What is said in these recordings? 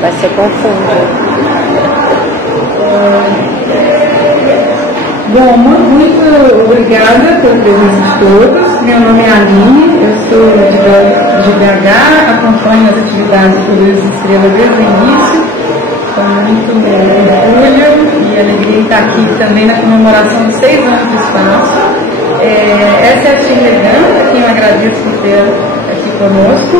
Vai ser confuso. Bom, muito obrigada pela presença de todos. Meu nome é Aline, eu sou de BH, acompanho as atividades do Luz Estrela desde o início. Com muito orgulho e alegria estar aqui também na comemoração dos 6 anos do espaço. Essa é a Tina Legan, a quem eu agradeço por ter aqui conosco.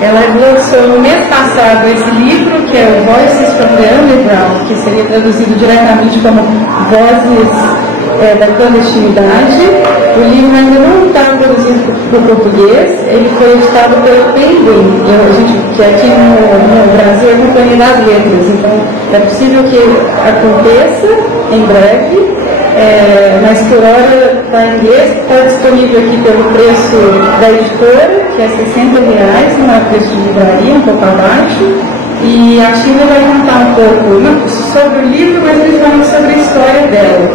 Ela lançou no mês passado esse livro, que é o Voices from the Underground, que seria traduzido diretamente como Vozes da Clandestinidade. O livro ainda não está traduzido para o português, ele foi editado pelo Penguin, que aqui no Brasil é a Companhia das Letras, então é possível que aconteça em breve. Na Escritório está em inglês, está disponível aqui pelo preço da editora, que é R$60, não é o preço de livraria, um pouco abaixo. E a Tina vai contar um pouco sobre o livro, mas principalmente sobre a história dela,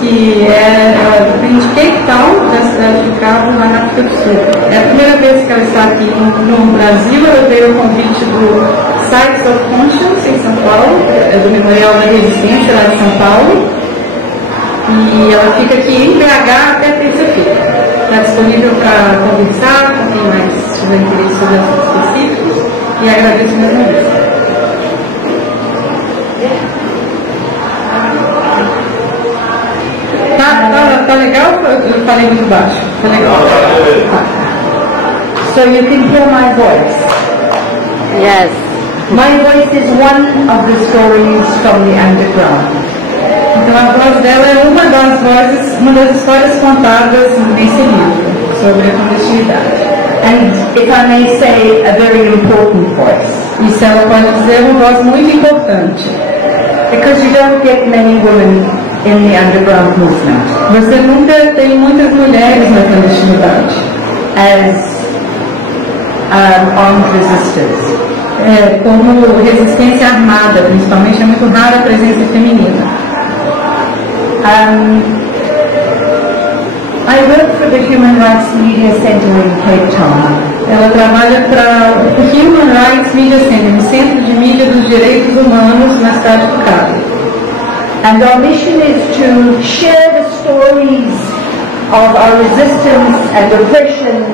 que ela vem de Cape Town, da cidade de Cabo, na África do Sul. É a primeira vez que ela está aqui no Brasil. Ela veio ao convite do Sites of Conscience, em São Paulo, do Memorial da Resistência, lá de São Paulo. E ela fica aqui em BH até terça-feira. Está disponível para conversar com quem mais tiver interesse sobre assuntos específicos. E agradeço mais uma vez. Tá legal? Eu falei muito baixo. Tá legal. So you can hear my voice. Yes. My voice is one of the stories from the underground. Então a voz dela é uma das histórias contadas nesse livro sobre a clandestinidade. And if I may say, a very important voice. Isso ela pode dizer uma voz muito importante. Because you don't get many women in the underground movement. Você nunca tem muitas mulheres na clandestinidade as armed resistors. Como resistência armada, principalmente, é muito rara a presença feminina. I work for the Human Rights Media Center in Cape Town. Ela trabalha para o Human Rights Media Center, o Centro de Mídia dos Direitos Humanos na cidade do Cabo. And our mission is to share the stories of our resistance and oppression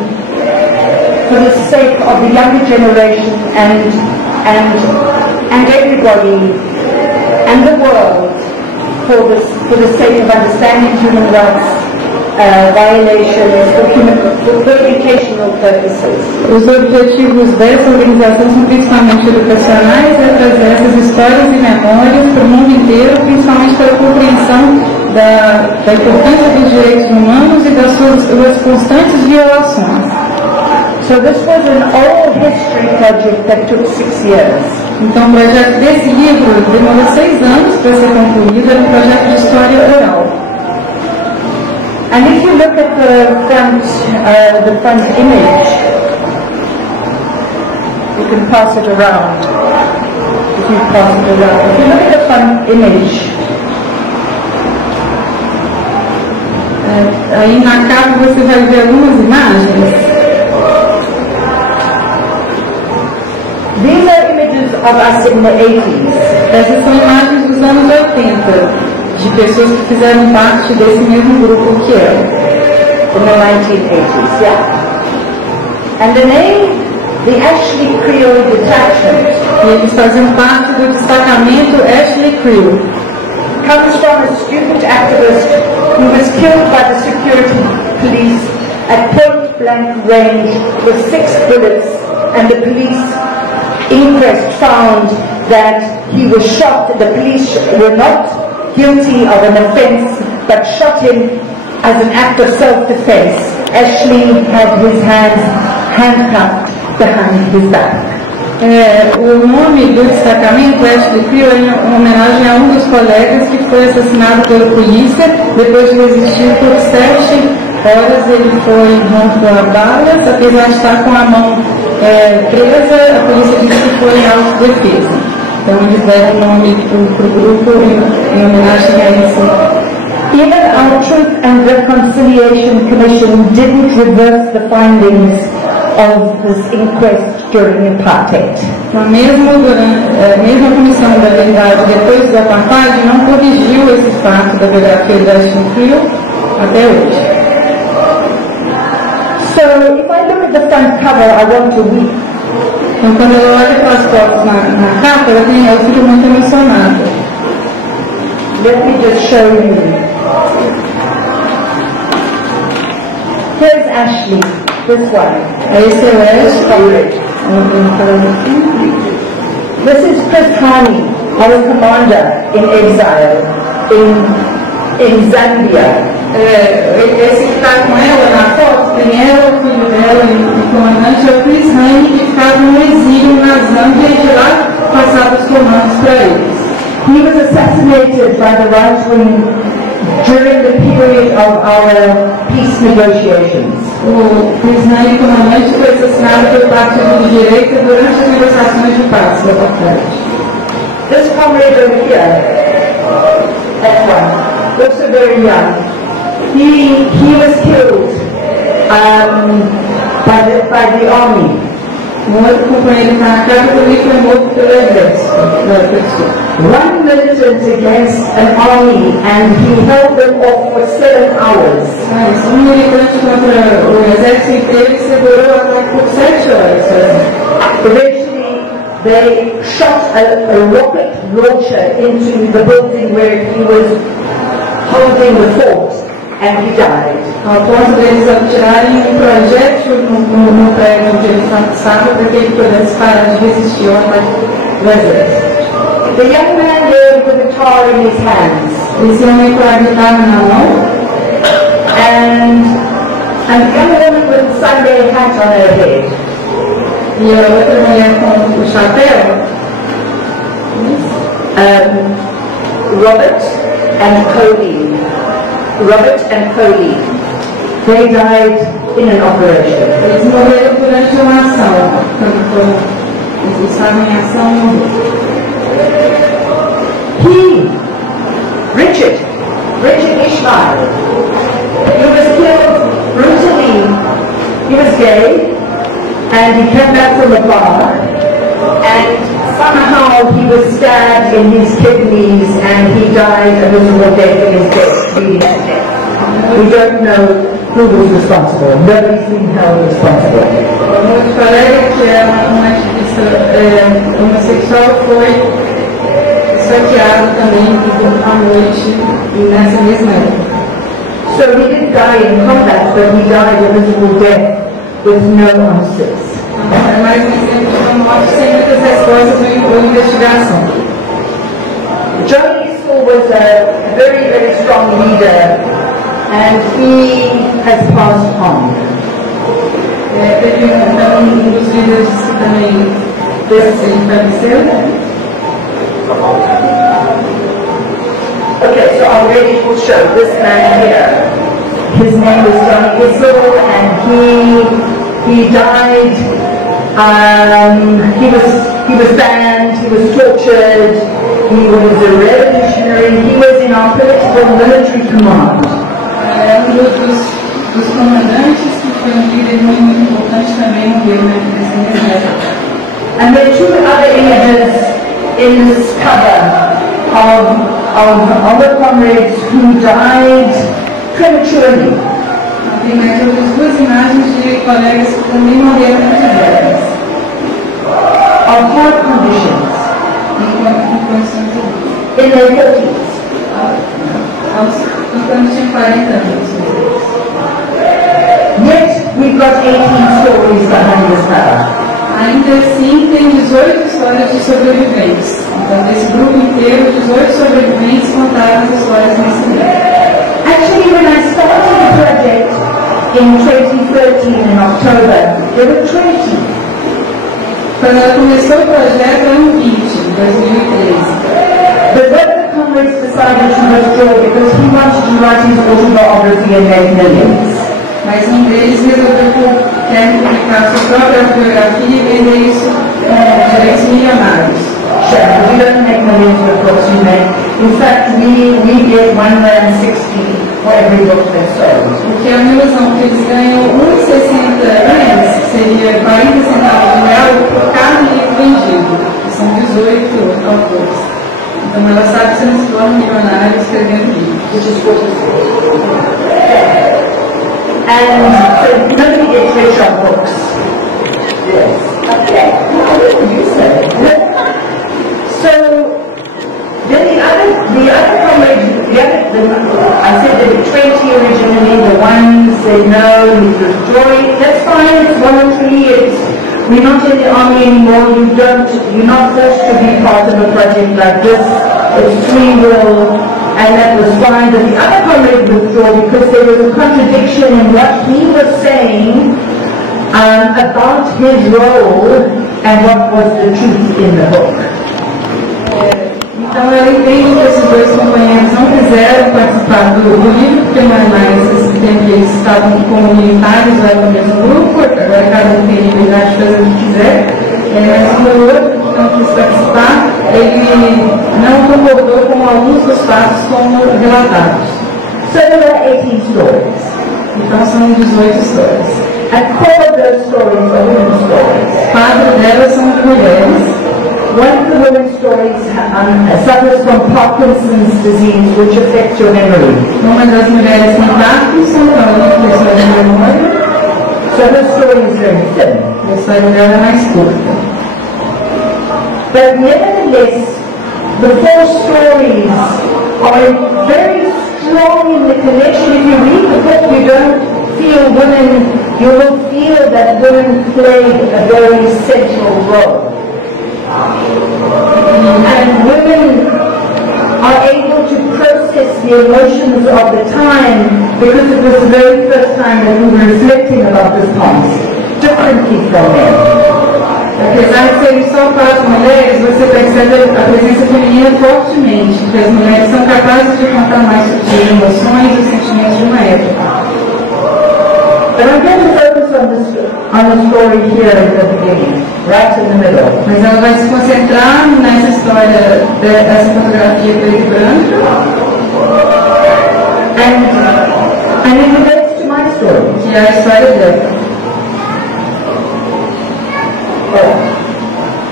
for the sake of the younger generation and everybody and the world for the sake of understanding human rights violations for educational purposes. Os objetivos dessa organização são principalmente educacionais, é trazer essas histórias e memórias para o mundo inteiro, principalmente para a compreensão da importância dos direitos humanos e das suas constantes violações. So this was an oral history project that took 6 years. Então o projeto desse livro demorou 6 anos para ser concluído, era um projeto de história oral. And if you look at the front image, you can pass it around. If you pass it around, if you look at the front image, aí na capa você vai ver algumas imagens. These are images of us in the 80s. Essas são imagens dos anos 80, de pessoas que fizeram parte desse mesmo grupo que eu. In the 1980s, yeah. And the name, the Ashley Creel Detachment, e eles faziam parte do destacamento Ashley Creel, comes from a student activist who was killed by the security police at point blank range with 6 bullets, and the police inquest found that he was shot. The police were not guilty of an offence, but shot him as an act of self-defense. Ashley had his hands handcuffed behind his back. O nome do destacamento Ashley Creel é uma homenagem a um dos colegas que foi assassinado pela polícia. Depois de resistir por 7 horas, ele foi morto a balas, apesar de estar com a mão presa. A polícia disse que foi em autodefesa. Então eles deram o nome para o grupo em homenagem a isso. Even our Truth and Reconciliation Commission didn't reverse the findings of this inquest during apartheid. Então, mesmo a Comissão da Verdade, depois do apartheid, não corrigiu esse fato da biografia de Ashton Crew até hoje. So, if I look at the front cover, I want to weep. Então, quando eu olho aquelas fotos na capa, eu fico muito emocionada. Let me just show you. Here's Ashley, this one. Esse é o Ashley. This is Chris Hani, our commander in exile in Zambia. Esse que está com ela na foto, tem ela, o filho dela e o comandante é o Chris Hani, que ficava no exílio na Zâmbia e de lá passava os comandos para eles. He was assassinated by the right wing during the period of our peace negotiations. O Chris Hani, comandante, foi assassinado pelo Partido de Direita durante as negociações de paz da Apartheid. This comrade over here, that one, also very young. He was killed by the army. Um outro companheiro que está na capa também foi morto pelo exército. One militant against an army, and he held them off for 7 hours. Militante contra o exército inteiro que segurou o ataque por 7 horas. Eventually, they shot a rocket launcher into the building where he was holding the fort, and he died. Ao ponto deles atirarem um projétil no prédio onde ele estava para que ele pudesse parar de resistir ao ataque do exército. The young man there with the guitar in his hands, Esse homem com a guitarra na mão, and the young woman with the Sunday hat on her head. e a outra mulher com o chapéu, Robert and Colleen. They died in an operation. eles morreram durante uma ação. Quando eles estavam em ação, morreram. Richard Ishmael, he was killed brutally. He was gay, and he came back from a bar, and somehow he was stabbed in his kidneys, and he died a miserable death in his bed, bleeding to death. We don't know who was responsible. Nobody's been held responsible. Um outro colega que é uma ativista homossexual foi saqueado também à noite nessa mesma época. So he didn't die in combat, but he died a miserable death with no answers. É mais um exemplo de uma morte sem muitas respostas ou investigação. John Easel was a very, very strong leader, and he has passed on. Teve um dos líderes que também faleceu. Okay, so already will show this man here. His name was John Easel, and he died. He was banned. He was tortured. He was a revolutionary. He was in our political military command. Dos comandantes que foi líder muito importante também morreu nesse exército. And there are 2 other images in this cover of other comrades who died prematurely. Tem mais outras 2 imagens de colegas que também morreram muito velhos. Of heart conditions. Em condições de in their 40s. Quando tinha 40 anos. Yet we've got 18 stories behind this cover. Ainda assim, tem 18 histórias de sobreviventes. Então, desse grupo inteiro, 18 sobreviventes contaram as histórias nesse livro. Actually, when I started the project in 2013 in October, there were 20. Quando ela começou o projeto, eram 20, em 2013. But one of the comrades decided to withdraw because he wanted to write his autobiography and make millions. Mas um deles resolveu publicar sua própria autobiografia e vender isso com direitos milionários. Sure, we don't make millions with books we make. In fact, we get £1.60 for every book that's sold. porque a minha ilusão que eles ganham 1,60 ienes, seria 40 centavos de real por cada livro vendido. São 18 autores. Então ela sabe que você não se torna milionário escrevendo livros. Which is what it is. And so nobody gets rich on books. Yes. Okay. You said it. So then the other comrades, I said there were 20 originally. The one said no, he's withdrawing. That's fine. It's voluntary. We're not in the army anymore. You're not forced to be part of a project like this. It's free will. And that was fine, but the other comrade withdrew because there was a contradiction in what he was saying about his role and what was the truth in the book. Então eu entendo que esses dois companheiros não quiseram participar do livro, porque não é mais esse tempo que eles estavam como militares lá no mesmo grupo, agora cada um tem liberdade de fazer o que quiser, mas o outro que não quis participar, ele não concordou com alguns dos fatos como relatados. So there are 18 stories. Então são 18 histórias. And 4 of those stories are women's stories. 4 delas são de mulheres. One of the women's stories suffers from Parkinson's disease, which affects your memory. Uma das mulheres tem Parkinson, que é uma pessoa de memória. So her story is very thin. A história dela é mais curta. But nevertheless, the 4 stories are very strong in the connection. If you read the book, you don't feel women, you will feel that women played a very central role. And women are able to process the emotions of the time because it was the very first time that we were reflecting about this past differently from men. Apesar de serem só 4 mulheres, você percebe a presença feminina fortemente, porque as mulheres são capazes de contar mais sobre as emoções e os sentimentos de uma época. But I'm going to focus on the story here at the beginning, right in the middle. Mas ela vai se concentrar nessa história dessa fotografia preto e branco. And it relates to my story. Que é a história dela.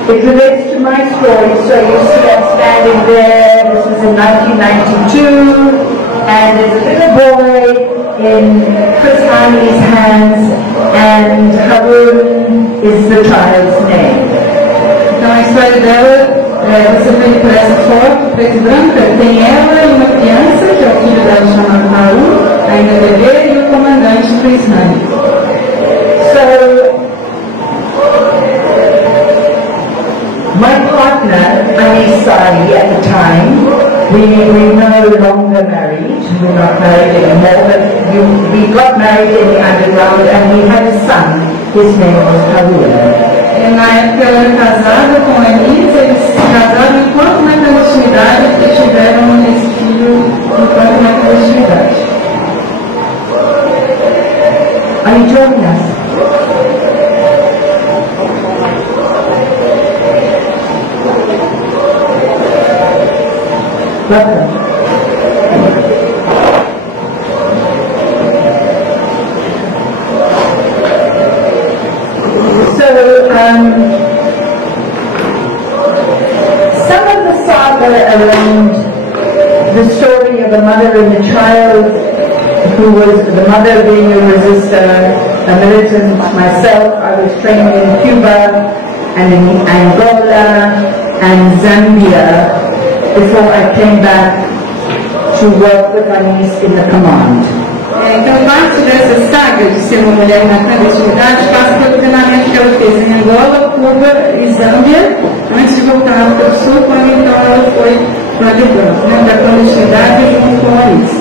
It relates to my story, so you see I'm standing there, this is in 1992, and there's a little boy in Chris Hanley's hands, and Harun is the child's name. Então a história dela, você vê por essa foto, preto e branca, tem ela e uma criança, que é o filho dela chamado Harun, ainda bebê, e o comandante Chris Hanley. So, my partner, Anis Sari, at the time, we no longer married. We're not married anymore, but we got married in the underground and we had a son. His name was Harun. Na época ela era casada com a Anis, eles se casaram enquanto na clandestinidade, e tiveram esse filho enquanto na clandestinidade. Are you joining us? Welcome. So, some of the saga around the story of a mother and a child, who was the mother being a resistor, a militant myself. I was trained in Cuba and in Angola and Zambia before I came back to work with Anis in the command. Então, parte dessa saga de ser uma mulher na clandestinidade passa pelo treinamento que ela fez em Angola, Cuba e Zâmbia, antes de voltar ao África do Sul, quando então ela foi para Líbano, da clandestinidade junto com Anis.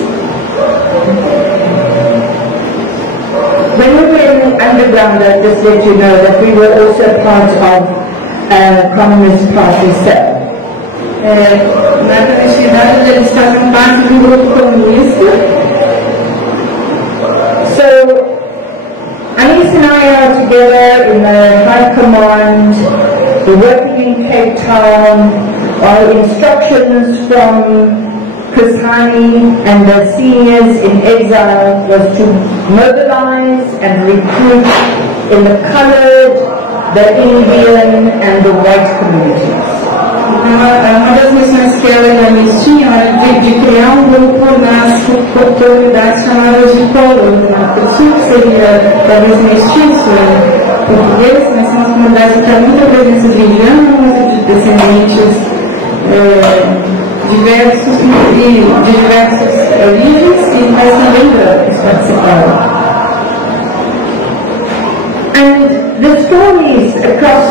When we were in the underground, I just let you know that we were also part of Communist Party cell. Na clandestinidade eles faziam parte de um grupo comunista. So, Anis and I are together in the High Command. We're working in Cape Town. Our instructions from Chris Hani and the seniors in exile was to mobilize and recruit in the colored, the Indian and the white communities. Uma das missões que ela e a Miss tinham era de criar um grupo nas comunidades chamadas de colono. O sul, que seria talvez mestiço português, mas são as comunidades que têm muita presença de indianos, de descendentes de diversas origens, mas também brancos participaram. And the stories across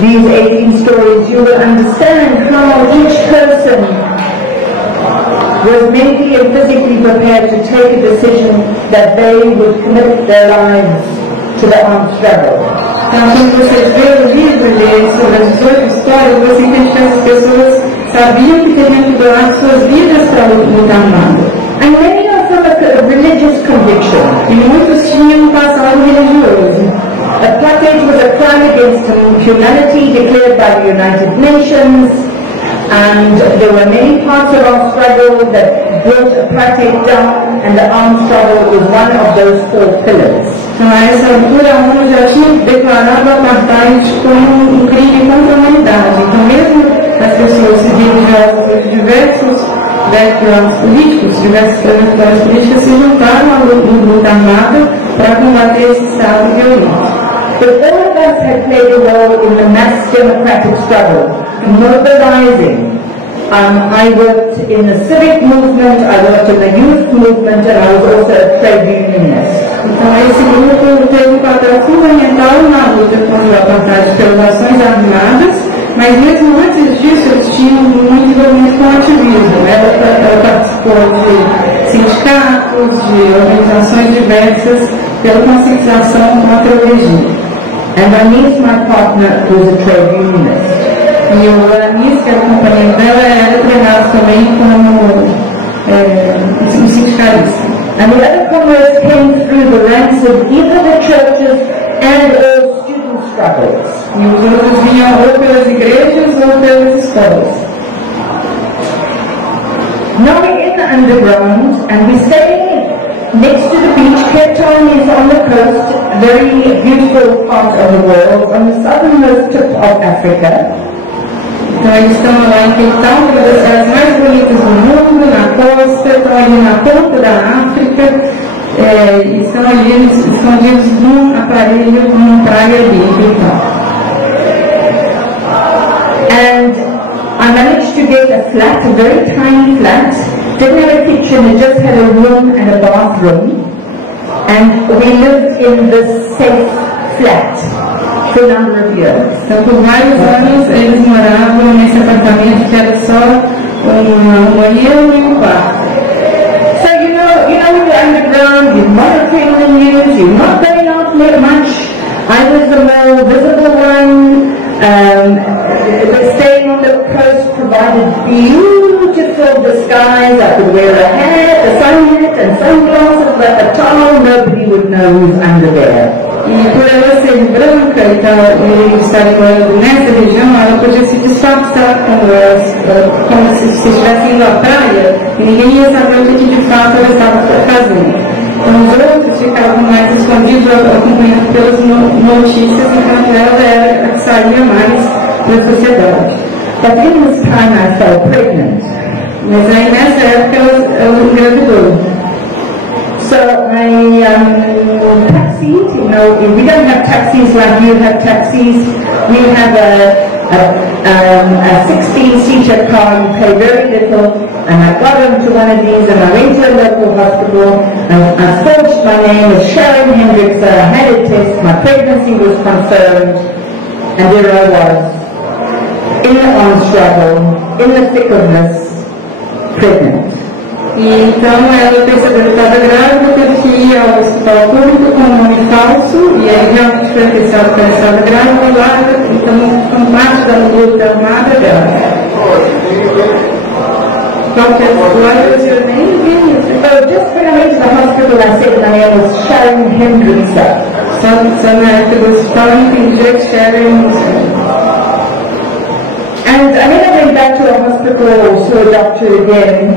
these 18 stories, you will understand how each person was mentally and physically prepared to take a decision that they would commit their lives to the armed struggle. Então, quando você vê o livro e lê sobre as 18 histórias, você entende que as pessoas sabiam que teriam que doar suas vidas para lutar armado. And many of them a religious conviction. E muitos tinham um passado religioso. Apartheid was a crime against humanity declared by the United Nations, and there were many parts of our struggle that brought apartheid down, and the armed struggle was one of those 4 pillars. Então, a essa altura, a ONU já tinha declarado o apartheid como um crime contra a humanidade. Então, mesmo as pessoas religiosas de diversos backgrounds políticos, diversas trajetórias políticas, se juntaram à luta armada para combater esse estado violento. But all of us had played a role in the mass democratic struggle, mobilizing. I worked in the civic movement, I worked in the youth movement, and I was also a trade unionist. Então, esse grupo teve um papel fundamental na luta contra o apartheid pelas ações armadas, mas mesmo antes disso eles tinham muito envolvimento com o ativismo. Ela participou de sindicatos, de organizações diversas pela conscientização contra o regime. And Anis, my partner, was a trade unionist. E o Anis, que era o companheiro dela, era treinado também como um sindicalista. And the other comrades came through the ranks of either the churches and all student struggles. E os outros vinham ou pelas igrejas ou pelas escolas. Now we're in the underground and we stay next to the beach. Cape Town is on the coast, a very beautiful part of the world, on the southernmost tip of Africa. Então eles estão lá em Cape Town, uma das cidades mais bonitas do mundo, na costa, estão ali na ponta da África, e estão ali escondidos num aparelho, numa praia ali em Cape Town. And I managed to get a flat, a very tiny flat. Didn't have a kitchen, it just had a room and a bathroom. And we lived in this safe flat for a number of years. Então, por vários anos, eles moravam nesse apartamento que era só um banheiro e um quarto. So, you know, when you're underground, you're monitoring the news, you're not going out much. I was the more visible one. Staying on the coast provided beautiful disguise. I could wear a hat, a sun hat and sunglasses, but the towel, nobody would know who's under there. E por ela ser branca e estar morando nessa região, ela podia se disfarçar como se estivesse indo à praia e ninguém ia saber o que de fato ela estava fazendo. Então os outros ficavam mais escondidos, acompanhando pelas notícias, enquanto ela era a que saía mais da sociedade. But in this time I fell pregnant. Mas aí nessa época ela engravidou. So I taxied, you know, we don't have taxis like you have taxis. We have a 16-seater car, you pay very little, and I got into one of these and I went to a local hospital and I forged my name as Sharon Hendricks. I had a test, my pregnancy was confirmed, and there I was, in the armed struggle, in the thick of this, pregnant. E então ela percebeu que estava grávida, teve que ir ao hospital público com um nome falso, e aí realmente foi atestado que ela estava grávida, então com parte da luta armada dela. What was your name again? So just when I went to the hospital, I said my name was Sharon Hendricks. Só na época do hospital eu entendi que Sharon. And I then I went back to a hospital, saw a doctor again,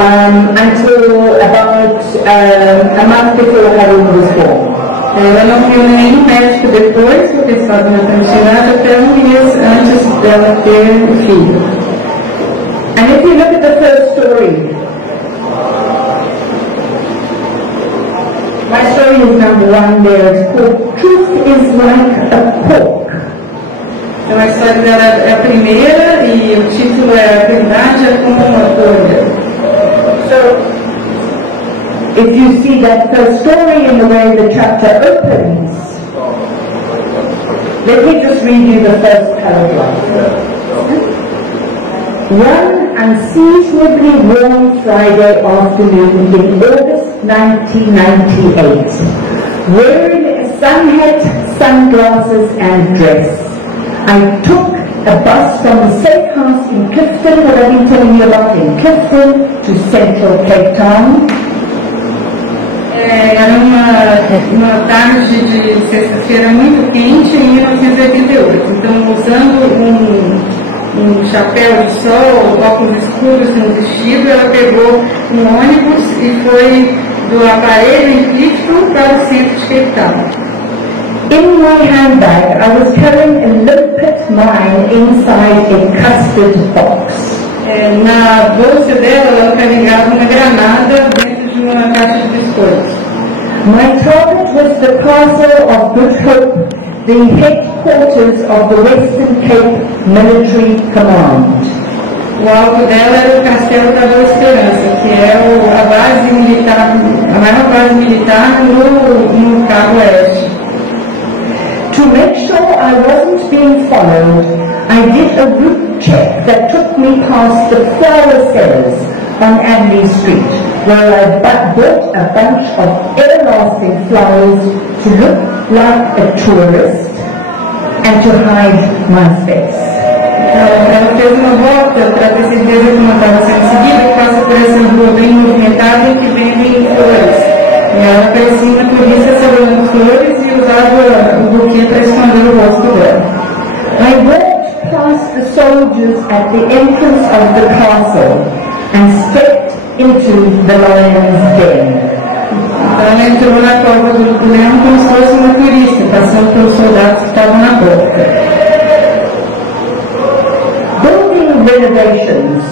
until about a month before Harold was born. Ela não viu nenhum médico depois, porque eles fazem a transferência até mês antes dela ter o filho. And if you look at the first story, my story is number 1 there. It's called Truth is Like a Cork. Então a história dela é a primeira e o título é A Verdade é como uma folha. So, if you see that first story in the way the chapter opens, let me just read you the first paragraph. One unseasonably warm Friday afternoon in August 1998, wearing a sun hat, sunglasses and dress, I took a bus from the safe house in Clifton, what I've been telling you about in Clifton, to central Cape Town. Era uma tarde de sexta-feira muito quente em 1988. Então, usando um chapéu de sol, óculos escuros e um vestido, ela pegou um ônibus e foi do aparelho em Clifton para o centro de Cape Town. In my handbag, I was carrying a limpet mine inside a custard box. Na bolsa dela, ela carregava uma granada dentro de uma caixa de biscoitos. My target was the castle of Good Hope, the headquarters of the Western Cape Military Command. O alvo dela era o Castelo da Boa Esperança, que é a base militar, a maior base militar no Cabo Oeste. To make sure I wasn't being followed, I did a route check that took me past the flower sellers on Avenue Street, where I bought a bunch of everlasting flowers to look like a tourist and to hide my face. Ela fez uma volta para ter certeza que não estava sendo seguida e passa por essa rua bem movimentada que vendem flores. E ela parecia na polícia segurando flores e usava o buquê para esconder o rosto dela. I walked past the soldiers at the entrance of the castle and stepped into the lion's den. Então ela entrou na cova do leão como se fosse uma turista, passando pelos soldados que estavam na porta. Building renovations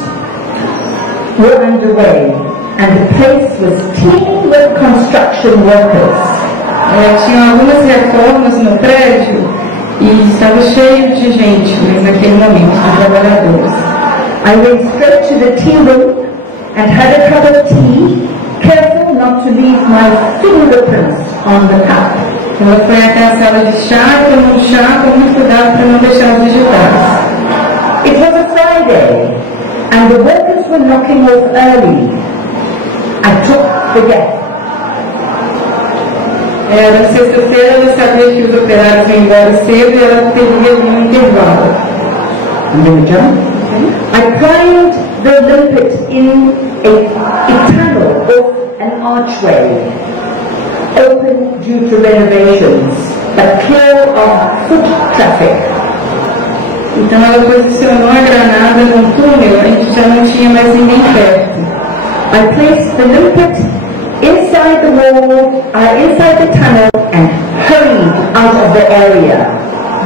were underway and the place was teeming with construction workers. Tinha algumas reformas no prédio e estava cheio de gente naquele momento, de trabalhadores. I went straight to the tea room and had a cup of tea, careful not to leave my fingerprints on the cup. Ela foi até a sala de chá, tomou um chá com muito cuidado para não deixar os digitais. It was a Friday and the workers were knocking off early. I took the gap. Era sexta-feira, ela sabia que os operários iam embora cedo e ela teria um intervalo. I climbed the limpet in a tunnel off an archway, open due to renovations, but clear of foot traffic. Então ela posicionou a granada num túnel onde já não tinha mais ninguém perto. I placed the limpet inside the wall, inside the tunnel, and hurried out of the area.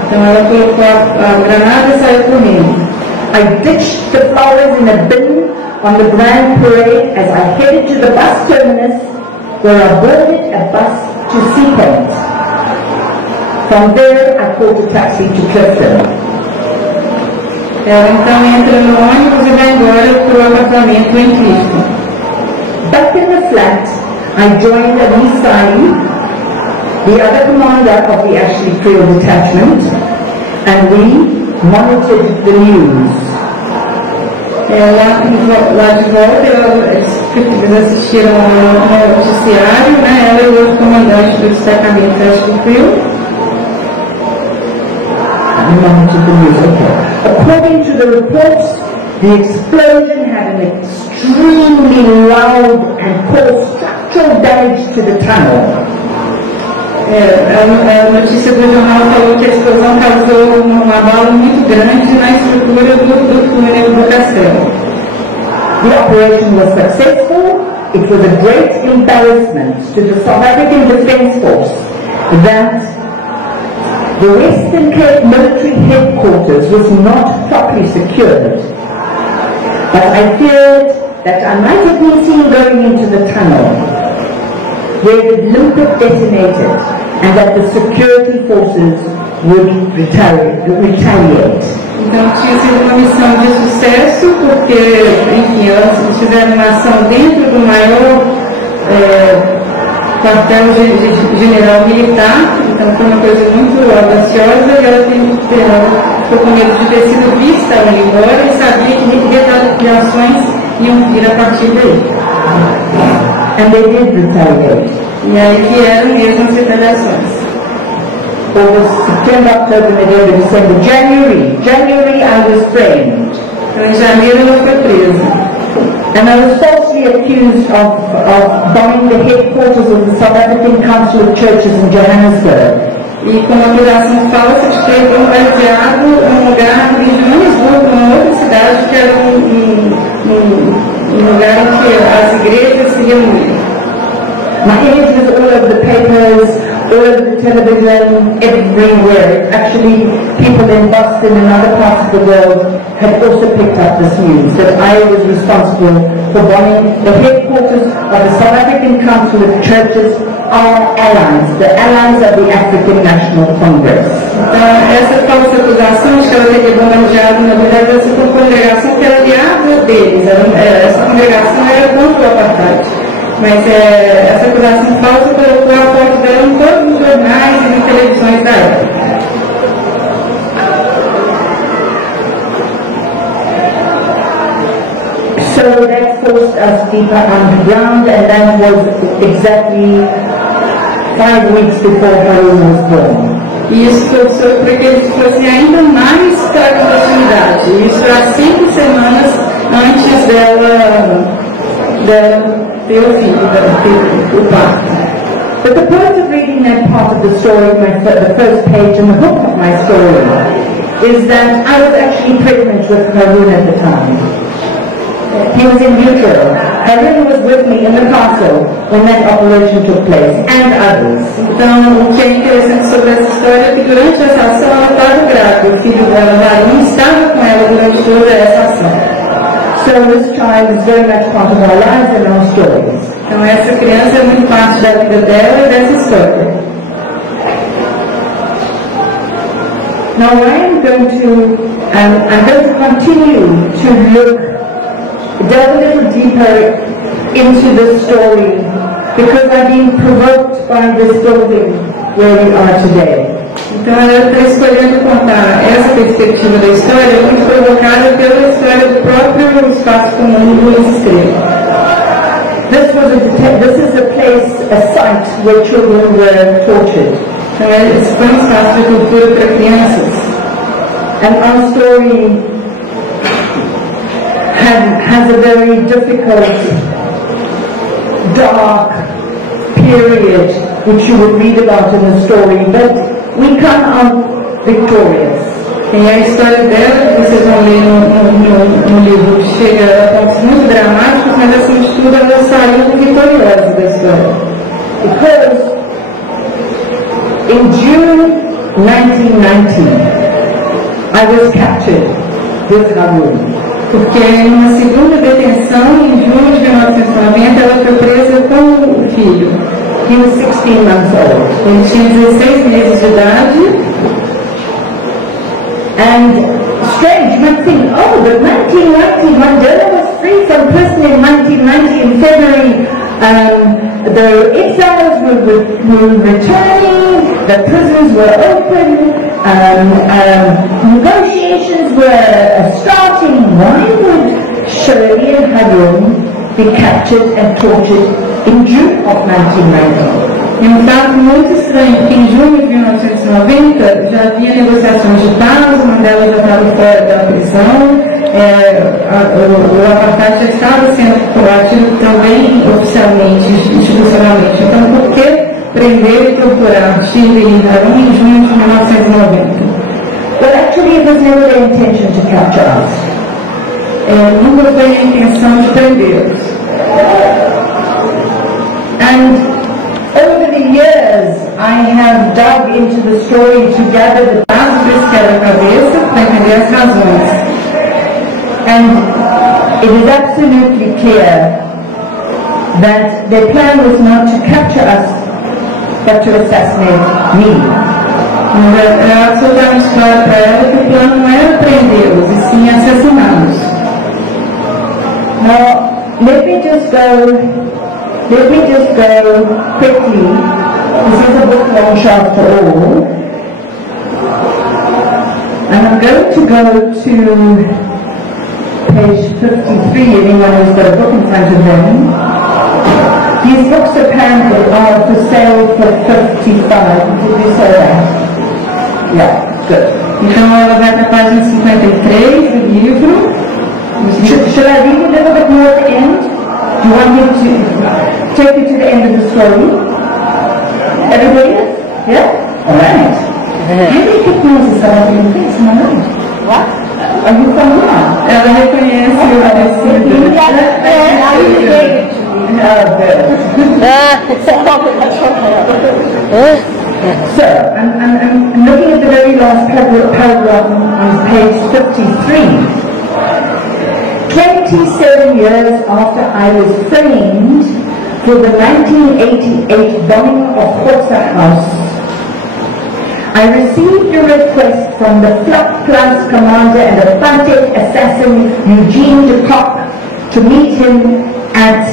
Então ela colocou a granada e saiu correndo. I ditched the flowers in a bin on the Grand Parade as I headed to the bus terminus, where I boarded a bus to Seapoint. From there, I called a taxi to Clifton. Ela então entra no ônibus e vai embora para o apartamento em Clifton. Back in the flat, I joined Anisai, the other commander of the Ashley Creel detachment, and we monitored the news. Lá de volta, eles assistiram ao noticiário, né? Ela e o outro comandante do destacamento da Ashley Creel. According to the reports, the explosion had an extremely loud and caused structural damage to the tunnel. A notícia do jornal falou que a explosão causou um abalo muito grande na estrutura do túnel do castelo. The operation was successful. It was a great embarrassment to the South African Defence Force that the Western Cape military headquarters was not properly secured. But I feared that I might have been seen going into the tunnel where the limpet detonated and that the security forces would retaliate. Então tinha sido uma missão de sucesso, porque, enfim, elas fizeram uma ação dentro do maior quartel general militar, então foi uma coisa muito audaciosa e ela ficou com medo de ter sido vista ali embora e sabia que retaliações iam vir a partir daí. And they did retaliate. E aí vieram mesmo as retaliações. August, September, October, November, December, January I was framed. Então em janeiro ela foi presa. And I was falsely accused of bombing the headquarters of the South African Council of Churches in Johannesburg. E com uma acusação falsa de ter bombardeado um lugar de Johannesburg, uma outra cidade que era um lugar em que as igrejas se reuniam. My image was all over the papers, all over the television, everywhere. Actually, people in Boston and other parts of the world had also picked up this news, that I was responsible for bombing the headquarters of the South African Council of Churches, our allies, the allies of the African National Congress. Então, essa falsa acusação de que ela teria bombardeado, na verdade, essa foi uma congregação que era aliada deles. Essa congregação era contra o apartheid. Mas essa acusação falsa colocou a foto dela em todos os jornais e nas televisões da época. So that forced us deeper underground, and that was exactly 5 weeks before Harun was born. E isso forçou para que eles fossem ainda mais para a clandestinidade. Isso há 5 semanas antes dela ter o filho, ter o parto. But the point of reading that part of the story, the first page and the hook of my story, is that I was actually pregnant with Harun at the time. He was in utero. Harun was with me in the castle when that operation took place, and others. Então, o que é interessante sobre essa história é que durante essa ação ela estava grávida. O filho dela, Harun, estava com ela durante toda essa ação. So this child is very much part of our lives and our stories. Então essa criança é muito parte da vida dela e dessa história. Now I'm going to continue to delve a little deeper into this story because I've been provoked by this building where we are today. Então ela está escolhendo contar essa perspectiva da história muito provocada pela história do próprio espaço comum do Luz Estrela. This is a place, a site where children were tortured. Então esse foi um espaço de tortura para crianças. And our story has a very difficult, dark period which you will read about in the story, but we come out victorious. E a história dela, que vocês vão ler no livro, chega a pontos muito dramáticos, mas acima de tudo ela saiu vitoriosa da história. Because in June 1990, I was captured with Harun. Porque em uma segunda detenção, em junho de 1990, ela foi presa com o filho. He was 16 months old. Ele tinha 16 meses de idade. And strange, you might think, oh, but 1990, Mandela was free from prison in 1990 in February. The exiles were returning, the prisons were open, negotiations were starting. Why would Shirley and Harun be captured and tortured in June of 1990? E um fato muito estranho, que em junho de 1990 já havia negociações de paz, o Mandela já estava fora da prisão, o apartheid já estava sendo combatido também oficialmente, institucionalmente. Então, por que prender e torturar Shirley e Harun em junho de 1990? Well, actually it was never their intention to capture us. nunca foi a intenção de prendê-los. And over the years, I have dug into the story to gather the Quebra-cabeça para entender as razões. and it is absolutely clear that their plan was not to capture us, but to assassinate me. Mas é absolutamente claro para ela que o plano não era prendê-los, e sim assassiná-los. Now, let me just go quickly. This is a book long shot for all. And I'm going to go to page 53, anyone who's got a book in front of them. These books apparently are for sale for 55. Did you say that? Yeah, good. Então ela vai para a página 53 do livro. Should I read a little bit more at the end? Do you want me to take you to the end of the story? Everybody is? Yeah? Alright. How do you recognize this out of your face, am I right? What? Are you from here? Ela reconhece o parecido. So, I'm looking at the very last paragraph on page 53. 27 years after I was framed for the 1988 bombing of Horsa House, I received a request from the Flak Plus commander and the Fantic assassin Eugene de Kock to meet him at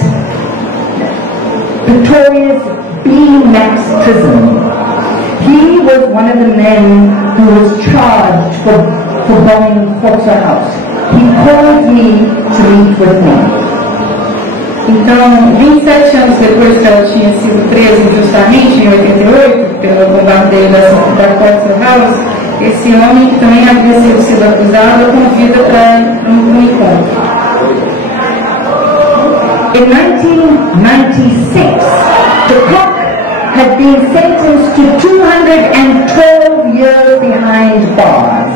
Victoria's B. Max prison. He was one of the men who was charged for bombing Horsa House. He called me to meet with me. Então, 27 anos depois que ela tinha sido presa injustamente, em 88, pelo bombardeio da Horsa House, esse homem, que também havia sido acusado, a convida para um encontro. In 1996, de Kock had been sentenced to 212 years behind bars.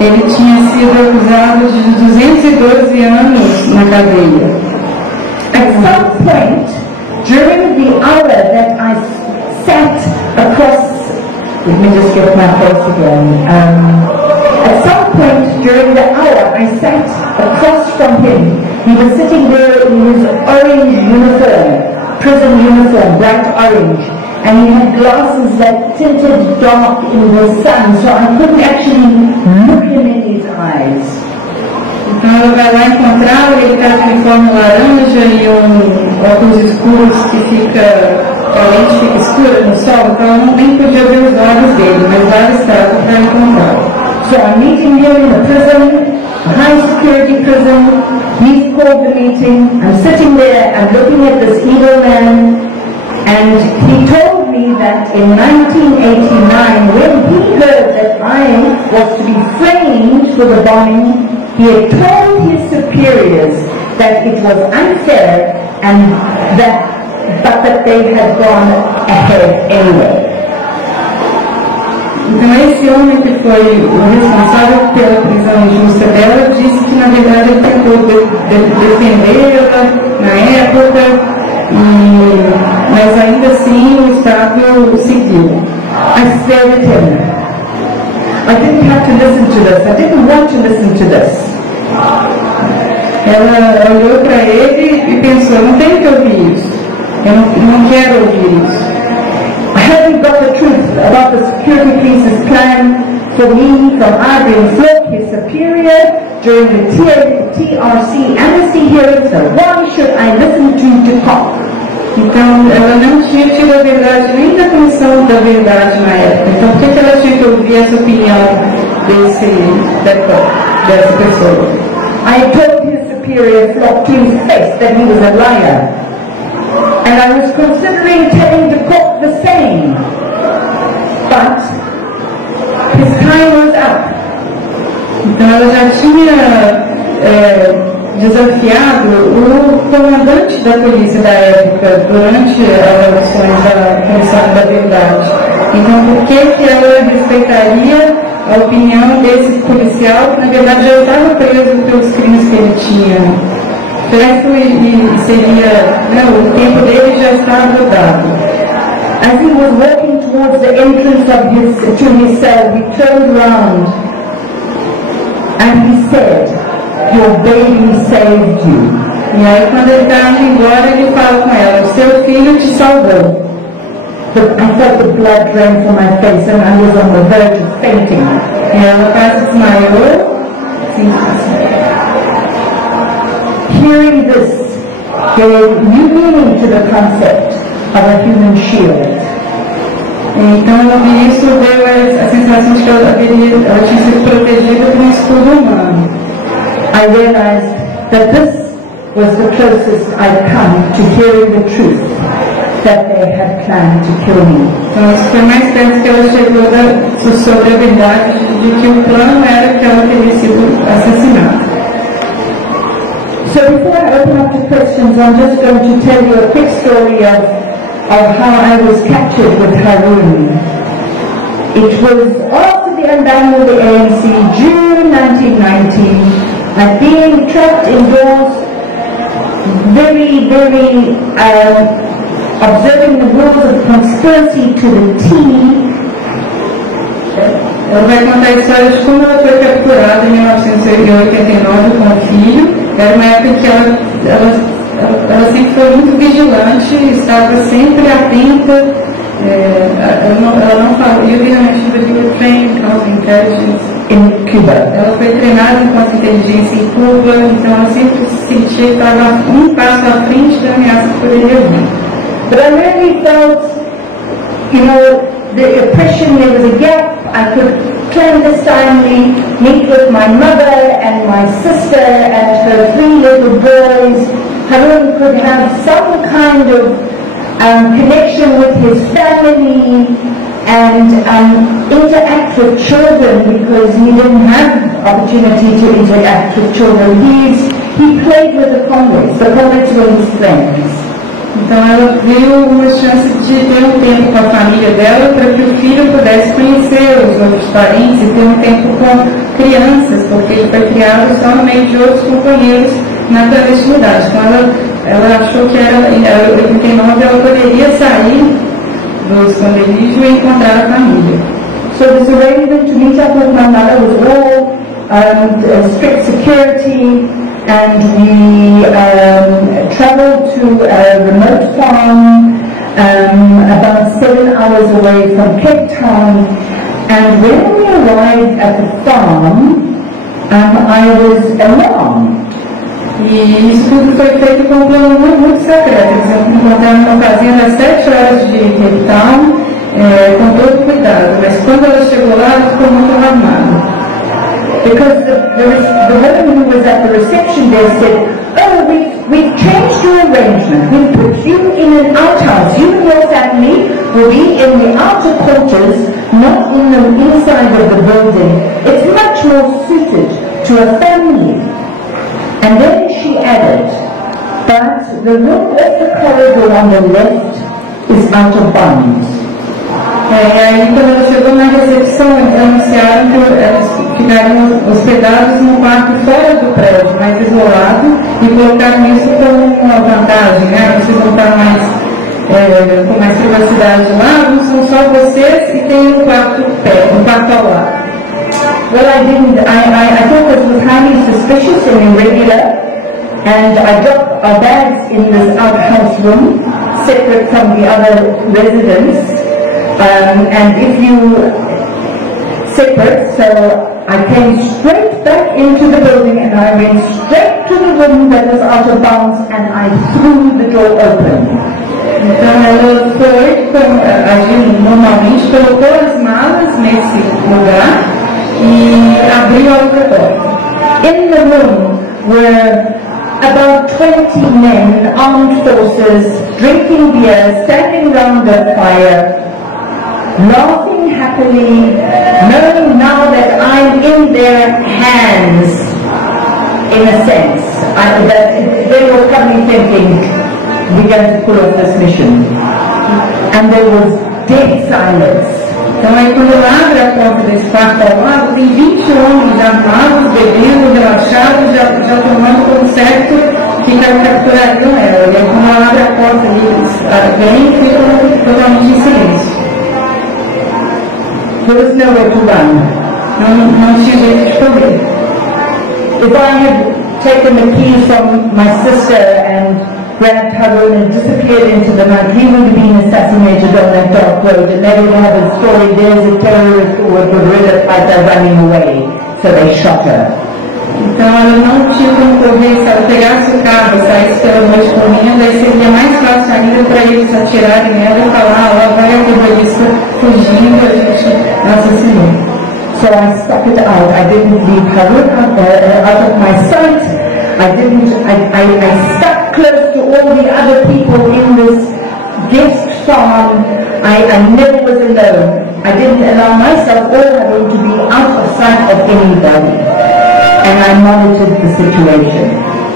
Ele tinha sido acusado de 212 anos na cadeia. At some point, during the hour that I sat across, let me just get my face again. At some point during the hour I sat across from him. He was sitting there in his orange uniform, prison uniform, bright orange, and he had glasses that tinted dark in the sun, so I couldn't actually look him in his eyes. Então ela vai lá encontrá-lo, ele está de uniforme laranja e óculos escuros que a lente fica escura no sol, então ela nem podia ver os olhos dele, mas lá ele estava para encontrá-lo. So I'm meeting him in the prison, a high security prison. He's called the meeting. I'm sitting there, I'm looking at this evil man, and he told me that in 1989, when he heard that I was to be framed for the bombing, he had told his superiors that it was unfair and but that they had gone ahead anyway. Então esse homem que foi o responsável pela prisão injusta dela disse que na verdade ele tentou defendê-la na época, mas ainda assim o Estado seguiu. I stared at him. I didn't have to listen to this. I didn't want to listen to this. Ela olhou para ele e pensou, não tenho que ouvir isso. Eu não quero ouvir isso. Having got the truth about the security police's plan for me from Adrian Flock, his superior, during the TRC amnesty hearing, so why should I listen to de Kock? Então, ela não tinha tido a verdade nem da comissão da verdade na época. Então, por que ela tinha que ouvir essa opinião dessa pessoa? I told his superior Flock to his face that he was a liar. And I was considering telling de Kock the same. But his time was up. Então, ela já tinha desafiado o comandante da polícia da época durante as audições da Comissão da Verdade. Então, por que ela respeitaria a opinião desse policial, que na verdade já estava preso pelos crimes que ele tinha feito e seria, o tempo dele já estava dado. As he was walking towards the entrance to his cell, he turned round and he said, "Your baby saved you." E aí quando ele está indo embora, ele fala com ela, o seu filho te salvou. I felt the blood drain from my face and I was on the verge of fainting. E ela quase desmaiou. Hearing this gave new meaning to the concept of a human shield. Então eu ouvi isso, deu a sensação de que ela tinha sido protegida por um escudo humano. I realized that this was the closest I'd come to hearing the truth that they had planned to kill me. Então isso foi mais perto que ela chegou sobre a verdade de que o plano era que ela teria sido assassinada. So before I open up to questions, I'm just going to tell you a quick story of how I was captured with Harun. It was after the unbanning of the ANC, June 1990. I'd been trapped indoors, very, very observing the rules of the conspiracy to the T. Ela vai contar a história de como ela foi capturada em 1989 com o filho. Era uma época em que ela sempre foi muito vigilante, estava sempre atenta. Ela não falou. You were trained counterintelligence In Cuba. Ela foi treinada em contra-inteligência em Cuba, então ela sempre se sentia que estava um passo à frente da ameaça que poderia vir. But I really felt, the oppression, there was a gap. I could clandestinely meet with my mother and my sister and her 3 little boys. Harun could have some kind of connection with his family and interact with children, because he didn't have opportunity to interact with children. He played with the convicts. The convicts were his friends. Então ela viu uma chance de ter um tempo com a família dela para que o filho pudesse conhecer os outros parentes e ter um tempo com crianças, porque ele foi criado só no meio de outros companheiros na clandestinidade. Então ela achou que em 89 ela poderia sair do esconderijo e encontrar a família. So this arrangement to meet up with my mother was all strict security, and we traveled to a remote farm about 7 hours away from Cape Town. And when we arrived at the farm, I was alarmed. E isso tudo foi feito com um plano muito secreto. Eles encontraram uma casinha às 7 horas de Cape Town, com todo cuidado. Mas quando ela chegou lá, ela ficou muito alarmada. Because the woman who was at the reception desk said, "Oh, we've changed your arrangement. We've put you in an outhouse. You and your family will be in the outer quarters, not in the inside of the building. It's much more suited to a family." And then she added, "But the room off the corridor on the left is out of bounds." E aí, quando ela chegou na recepção, eles anunciaram que elas ficariam hospedadas num quarto fora do prédio, mais isolado, e colocaram isso como uma vantagem, né? Vocês vão estar com mais privacidade lá, não são só vocês e tem um quarto ao lado. Well, I thought this was highly suspicious and irregular, and I dropped our bags in this outhouse room, separate from the other residents. And if you separate, so I came straight back into the building and I went straight to the room that was out of bounds and I threw the door open. Então ela foi, agindo normalmente, colocou as malas nesse lugar e abriu a outra porta. In the room were about 20 men, armed forces, drinking beer, standing round a fire, laughing happily, knowing now that I'm in their hands, in a sense. That they were coming thinking, we're going to pull off this mission. And there was dead silence Então aí quando ela abre a porta desse quarto ao lado, tem 20 homens armados, bebendo, relaxados, já tomando como certo que capturariam ela. E aí quando ela abre a porta, eles vêm e ficam totalmente em silêncio. There was nowhere to run. Não tinha jeito de correr. If I had taken the keys from my sister and grabbed Harun and disappeared into the night, he would have been assassinated on that dark road, and they would have a story, there's a terrorist or a guerrilla fighter running away, so they shot her. Então ela não tinha como correr, se ela pegasse o carro e saísse pela noite correndo, aí seria mais fácil ainda para eles atirarem nela e falar, ela vai a terrorista fugindo, a gente assassinou. So I stuck it out. I didn't leave Harun out of my sight. I stuck close to all the other people in this guest farm. I never was alone. I didn't allow myself or Harun to be out of sight of anybody. And I monitored the situation.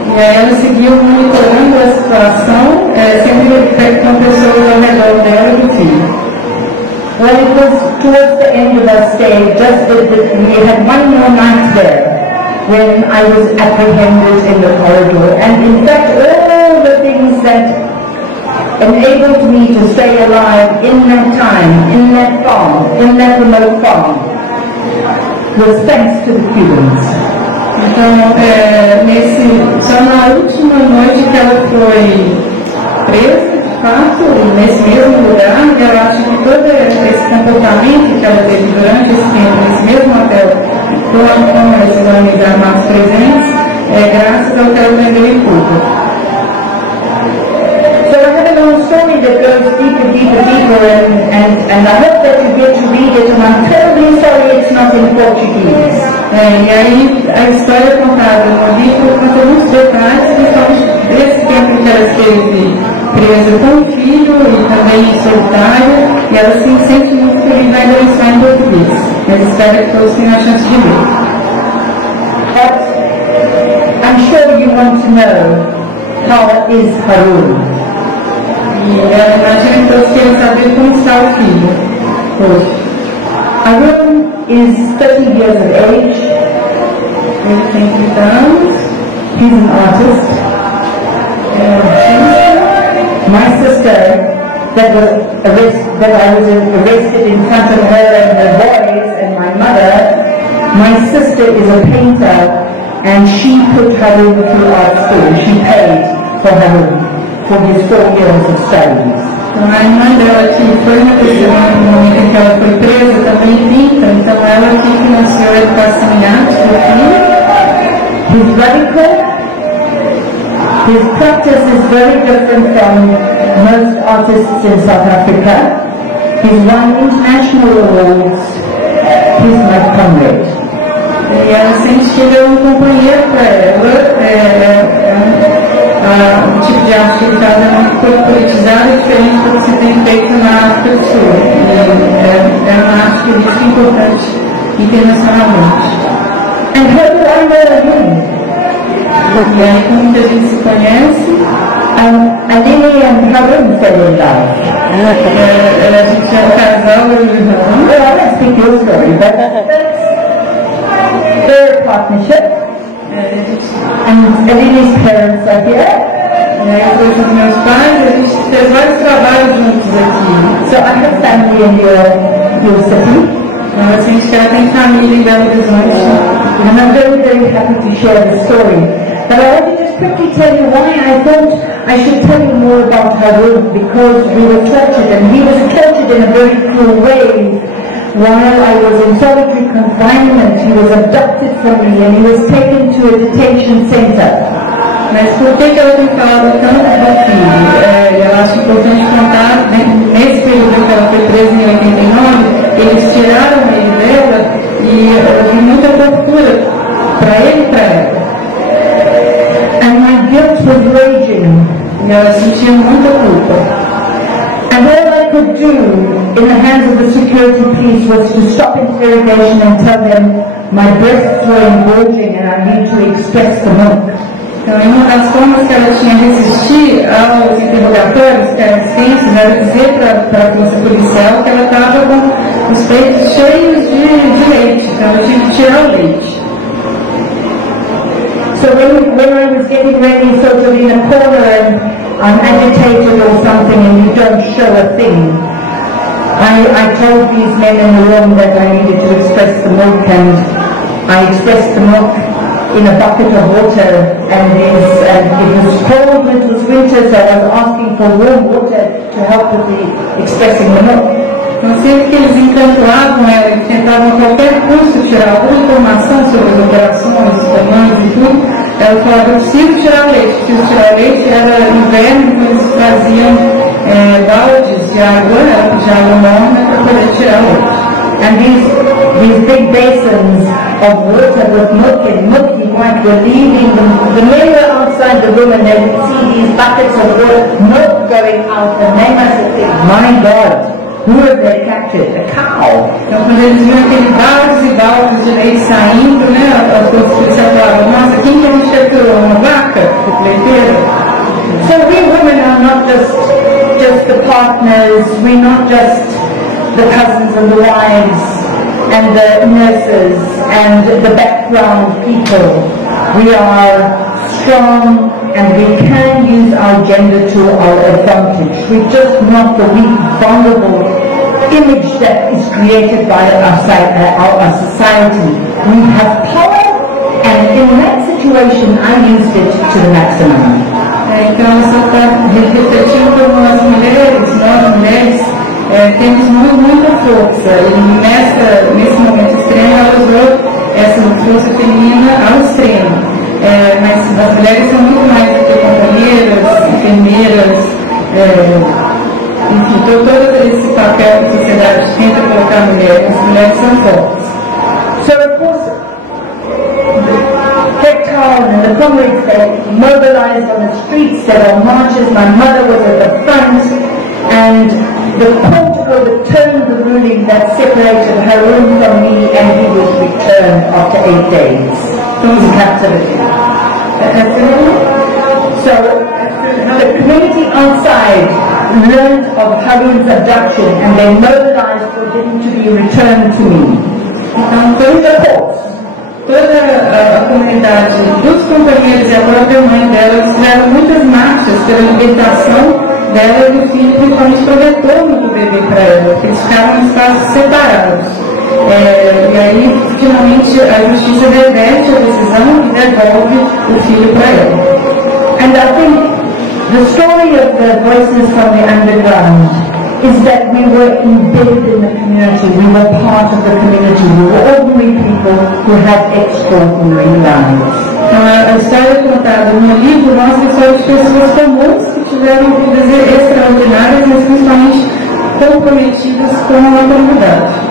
E aí ela seguiu monitorando a situação, sempre com pessoas ao redor dela e do filho. Well, it was towards the end of our stay, we had one more night there when I was apprehended in the corridor. And in fact, all the things that enabled me to stay alive in that time, in that farm, in that remote farm, was thanks to the Cubans. Então, só na última noite que ela foi presa, de fato, nesse mesmo lugar, eu acho que todo esse comportamento que ela teve durante esse tempo, nesse mesmo hotel, com esses homens armados presentes, graças ao que ela aprendeu em Cuba. So I have a long story that goes deeper, and I hope that you get to read it, and I'm terribly sorry it's not in Portuguese. E aí a história é contada no livro conta muitos detalhes, principalmente desse tempo em que ela esteve presa com o filho e também solitária, e ela se sente muito feliz na ler isso em português. Mas espero que todos tenham a chance de ler. But I'm sure you want to know how is Harun. E ela imagina que todos querem saber como está o filho hoje. Harun is 30 years of age. Ele tem 30 anos. He's an artist. My sister, that I was arrested in front of her and her boys and my mother, my sister is a painter, and she put Harun through art school. She paid for Harun for his 4 years of studies. Então a irmã dela, que foi na prisão no momento em que ela foi presa, também pinta, então ela que financiou a educação em arte do filho. He's radical. His practice is very different from most artists in South Africa. He's won international awards. He's my comrade. E ela sente que ele é um companheiro para ela. O tipo de arte que ele faz é muito politizado e diferente do que se tem feito na África do Sul. É uma arte que é importante internacionalmente. And how do I know him? E aí, como que a gente se conhece? Aline and Harun fell in love. A gente é um casal, eu e o Harun. Well, I don't speak your story, but their partnership. And Aline's parents are here. E aí eu trouxe os meus pais, a gente fez vários trabalhos juntos aqui. So I have family in your city. Então assim, a gente quer tem família em Belo Horizonte. And I'm very, very happy to share the story. But I want to just quickly tell you why I thought I should tell you more about Harun, because we were tortured, and he was tortured in a very cruel way. While I was in solitary confinement, he was abducted from me and he was taken to a detention center. Mas por que ela tem falado tanto do filho? Eu acho importante contar, nesse período que ela foi presa em 89, eles tiraram ele dela e houve muita tortura para ele e para ela. And my guilt was raging. E ela sentia muita culpa. And all I could do in the hands of the security police was to stop interrogation and tell them my breasts were engorging and I need to express the milk. Então, uma das formas que ela tinha de resistir aos interrogatórios, que eram extensos, era dizer para a força policial que ela estava com os peitos cheios de leite, então eu tive que tirar o leite. So when I was getting ready, sort of in a corner and I'm agitated or something and you don't show a thing, I told these men in the room that I needed to express the milk, and I expressed the milk in a bucket of water, and it was cold, it was winter, so I was asking for warm water to help with the expressing the milk. Então sempre que eles encantavam ela, eles tentavam a qualquer custo tirar alguma informação sobre as operações, os comandos e tudo, ela falava, eu preciso tirar o leite, era inverno, então eles traziam baldes de água morna para poder tirar o leite. And these big basins of water with milky white were leaving the men were outside the room and they would see these buckets of water, milk going out, and they must have think, my God, who have they captured? A cow. Então quando eles viram aqueles baldes e baldes de leite saindo, né, as pessoas falavam, nossa, quem que a gente capturou? Uma vaca? Leiteira? So we women are not just the partners, we're not just the cousins and the wives and the nurses and the background people. We are strong and we can use our gender to our advantage. We're just not the weak, vulnerable image that is created by our society. We have power, and in that situation I used it to the maximum. Então isso está refletindo como nós mulheres, temos muita força, e nesse momento extremo ela usou essa força feminina ao extremo. Mas as mulheres são muito mais do que companheiras, enfermeiras, enfim, todo esse papel que a sociedade tenta colocar mulheres, as mulheres são fortes. So of course, Cape Town and the comrades, they mobilized on the streets, there were marches, my mother was at the front, and the portico that turned the ruling that separated Haroon from me, and he was returned after 8 days in captivity. So the community outside learned of Haroon's abduction and they mobilized for him to be returned to me. Então toda a comunidade dos companheiros e a própria mãe dela fizeram muitas marchas pela libertação dela e do filho, principalmente para o retorno do bebê para ela, porque eles ficaram em espaços separados. E aí, finalmente, a justiça reverte a decisão e devolve o filho para ela. And I think the story of the Voices from the Underground is that we were embedded in the community, we were part of the community, we were ordinary people who had extraordinary lives. Então, a história contada no livro mostra a história de pessoas comuns que tiveram vidas extraordinárias, mas principalmente comprometidas com a comunidade.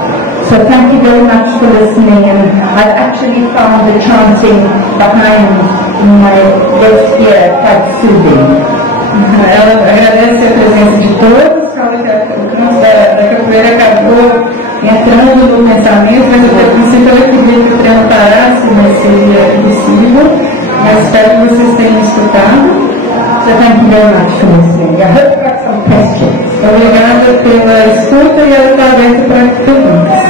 So thank you very much for listening, and I've actually found the chanting behind my left ear quite soothing. Ela agradece a presença de todos, fala que o canto da capoeira acabou entrando no pensamento, mas até o princípio ela queria que o treino parasse, mas seria impossível. Mas espero que vocês tenham escutado. So thank you very much for listening. I hope you have some questions. Obrigada pela escuta e ela está aberta para perguntas.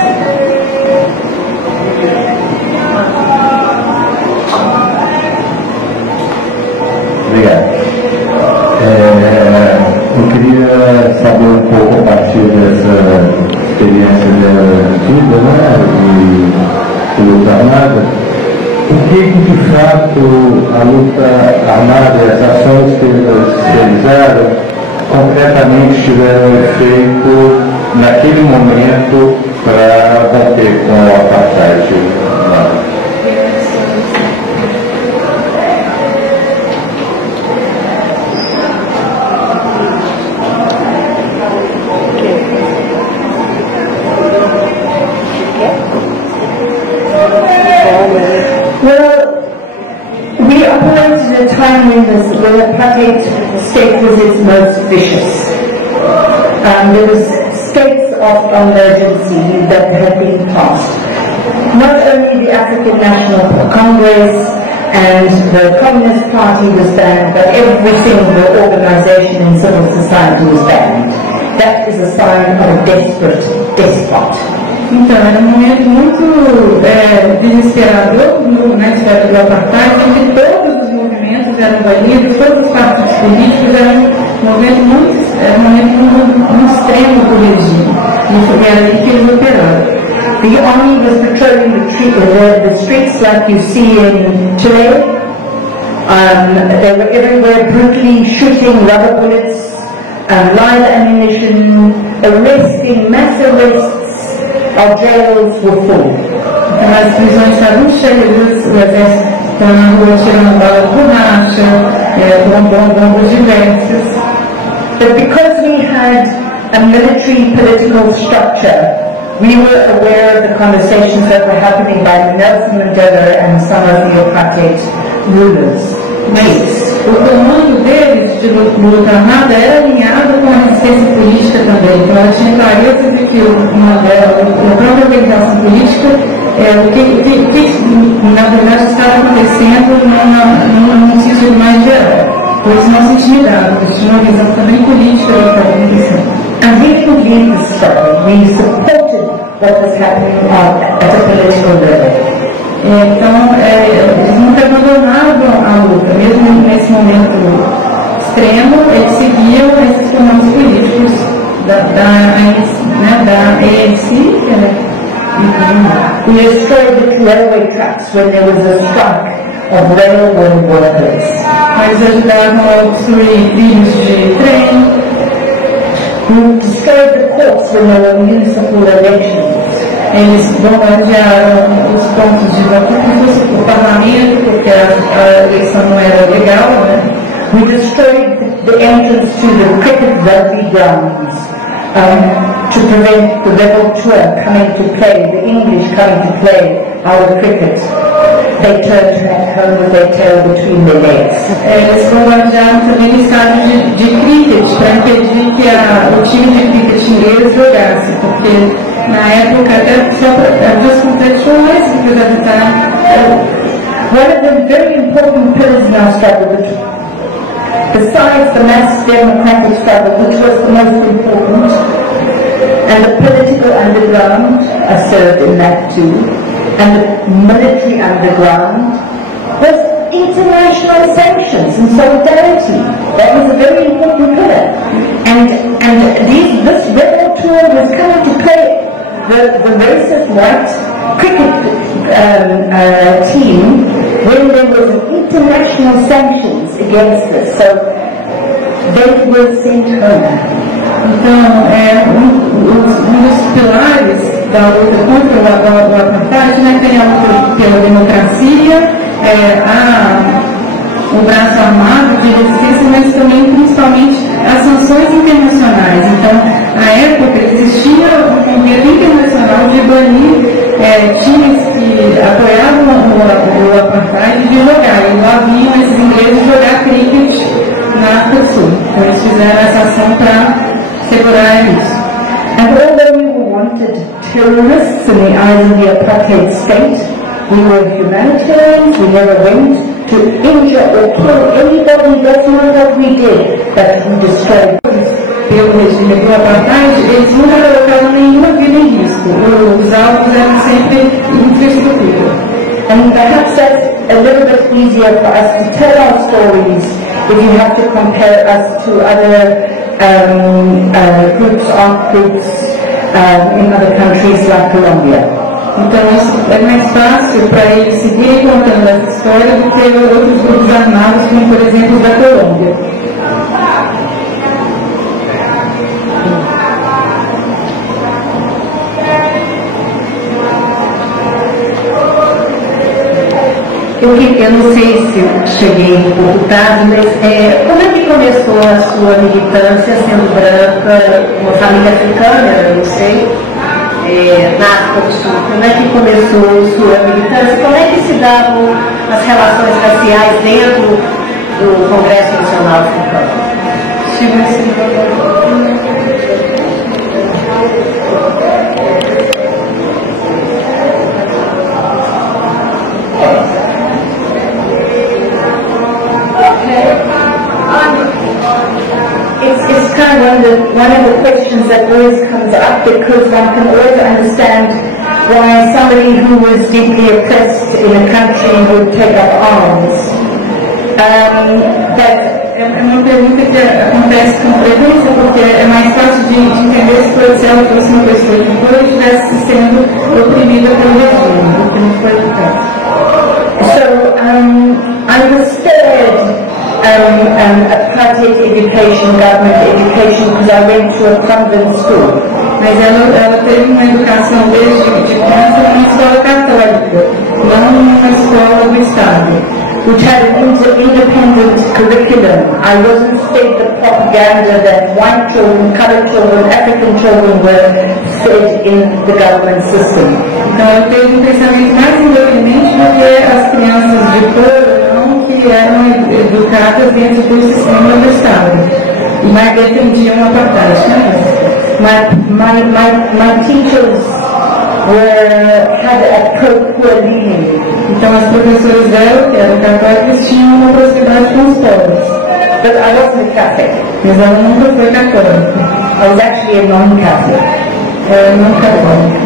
Obrigado. Eu queria saber um pouco a partir dessa experiência da vida, né, de luta armada, o que de fato a luta armada e as ações que eles realizaram concretamente tiveram efeito naquele momento para bater com o apartheid lá. A time when the apartheid state was its most vicious. There was states of emergency that had been passed. Not only the African National Congress and the Communist Party was banned, but every single organization in civil society was banned. That is a sign of a desperate despot. Então, era um momento muito desesperador na história do apartheid, onde todos os movimentos eram banidos, todos os partidos políticos eram um momento muito extremo do regime. E era aí que eles operavam. The army was patrolling the streets like you see in Chile. They were everywhere brutally shooting rubber bullets, live ammunition, arresting, mass arrests. Our jails were full. Então, as prisões estavam cheias, o exército estava na rua tirando bala de borracha, bombas diversas. But because we had a military political structure, we were aware of the conversations that were happening by Nelson Mandela and some of the apartheid rulers. Mas o comando deles de luta armada era alinhado com a resistência política também. Então ela tinha clareza de que a própria organização política, o que na verdade estava acontecendo num sentido mais geral. Por isso não se intimidavam, eles tinham uma visão também política do que estava acontecendo. And we could lead the struggle. We supported what was happening at a political level. Então, eles nunca abandonavam a luta, mesmo nesse momento extremo, eles seguiam esses comandos políticos da ANC, We destroyed the railway tracks when there was a strike of railway workers. Eles ajudavam a obstruir trilhos de trem. We destroyed the courts when there were municipal elections. Eles bombardearam os pontos de voto do parlamento, porque a eleição não era legal, né? We destroyed the entrance to the cricket rugby grounds to prevent the Revoltour coming to play, the English coming to play our cricket. They turned back home with their tail between their legs. Eles bombardearam também o estádio de cricket para impedir que o time de cricket inglês jogasse, porque na época, até só para just contextualize, because at the time, one of the very important pillars in our struggle, besides the mass democratic struggle, which was the most important, and the political underground served in that too, and the military underground, was international sanctions and solidarity. That was a very important pillar. And this rebel tour was coming to play the racist white cricket team when there was international sanctions against us. So they were sent home. Então, um dos pilares da luta contra o apartheid, né, tem a luta pela democracia, o braço armado de resistência, mas também, principalmente, as sanções internacionais. Então, na época, existia um movimento internacional de banir times que apoiavam o apartheid de jogar. E lá vinham esses ingleses jogar cricket na África do Sul. Então, eles fizeram essa ação para segurar isso. And although we were wanted terrorists in the eyes of the apartheid state, we were humanitarians. We never went to injure or kill anybody. That's not what we did, but we destroyed. Pelo regime do apartheid, eles nunca colocaram nenhuma vida em risco. Os alvos eram sempre infraestrutura. And perhaps that's a little bit easier for us to tell our stories if you have to compare us to other groups, art groups in other countries like Colombia. Então isso é mais fácil para eles seguirem contando essa história do que outros grupos armados, como por exemplo os da Colômbia. Eu não sei se cheguei um pouco tarde, mas como é que começou a sua militância sendo branca, uma família africana, eu não sei, na África do Sul? Como é que começou sua militância? Como é que se davam as relações raciais dentro do Congresso Nacional Africano? It's kind of one of the questions that always comes opens up, because one can always understand why somebody who was deeply oppressed in a country would take up arms. É uma pergunta que acontece com frequência, porque é mais fácil de entender se, por exemplo, fosse uma pessoa que depois estivesse sendo oprimida pelo regime, do que não foi o caso. So I was spared apartheid education, government education, because I went to a convent school. Mas ela teve uma educação desde criança numa escola católica, não numa escola do Estado. Which had an independent curriculum. I wasn't fed the propaganda that white children, colored children, African children were fed in the government system. Então ela teve um pensamento mais independente do que as crianças de cor não, que eram educadas dentro do sistema do Estado. E mais defendiam a apartheid. My teachers had a pro-poor leaning. Então as professoras dela, que eram católicas, tinham uma proximidade com os pobres. But I wasn't a Catholic. Mas ela nunca foi católica. I was actually a non-Catholic. Não católica.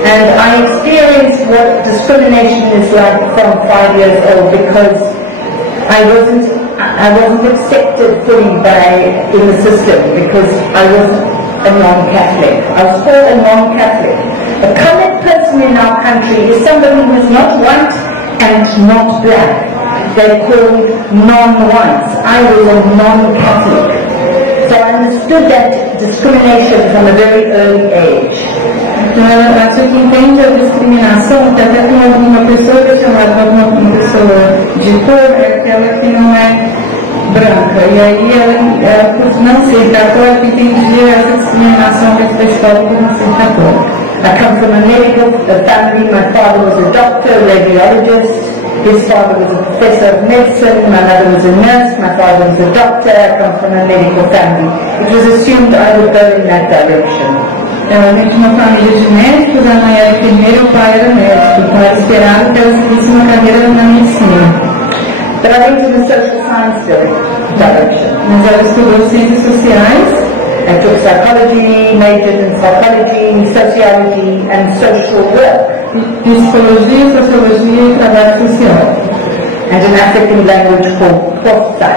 And I experienced what discrimination is like from 5 years old, because I wasn't accepted fully in the system, because I was a non-Catholic. I was called a non-Catholic. A colored person in our country is somebody who is not white and not black. They're called non-whites. I was a non-Catholic. So I understood that discrimination from a very early age. Então ela acha que entende a discriminação, que até com alguma pessoa que é chamada uma pessoa de cor, é aquela que não é branca. E aí ela por não ser católica, entendia essa discriminação dentro da escola por não ser católica. I come from a medical family. My father was a doctor, a radiologist. His father was a professor of medicine. My mother was a nurse. My father was a doctor. I come from a medical family. It was assumed I would go in that direction. Ela vem de uma família de médicos, a mãe era enfermeira, o pai era médico. Então era esperado que ela seguisse uma carreira na medicina. But I went in the social science direction. Mas ela estudou ciências sociais. I took psychology, majored in psychology, sociology and social work. Psicologia, sociologia e trabalho social. And an African language called Xhosa,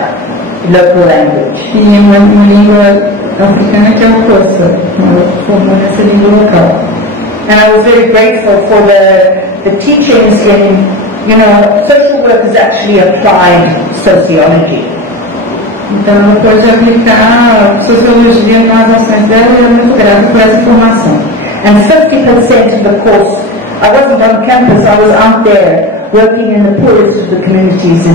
local language. E uma língua africana que é o Xhosa, formou nessa língua local. And I was very grateful for the teachings in, social work is actually applied sociology. Então ela pode aplicar sociologia nas ações dela e é muito grata por essa formação. And 50% of the course, I wasn't on campus, I was out there working in the poorest of the communities in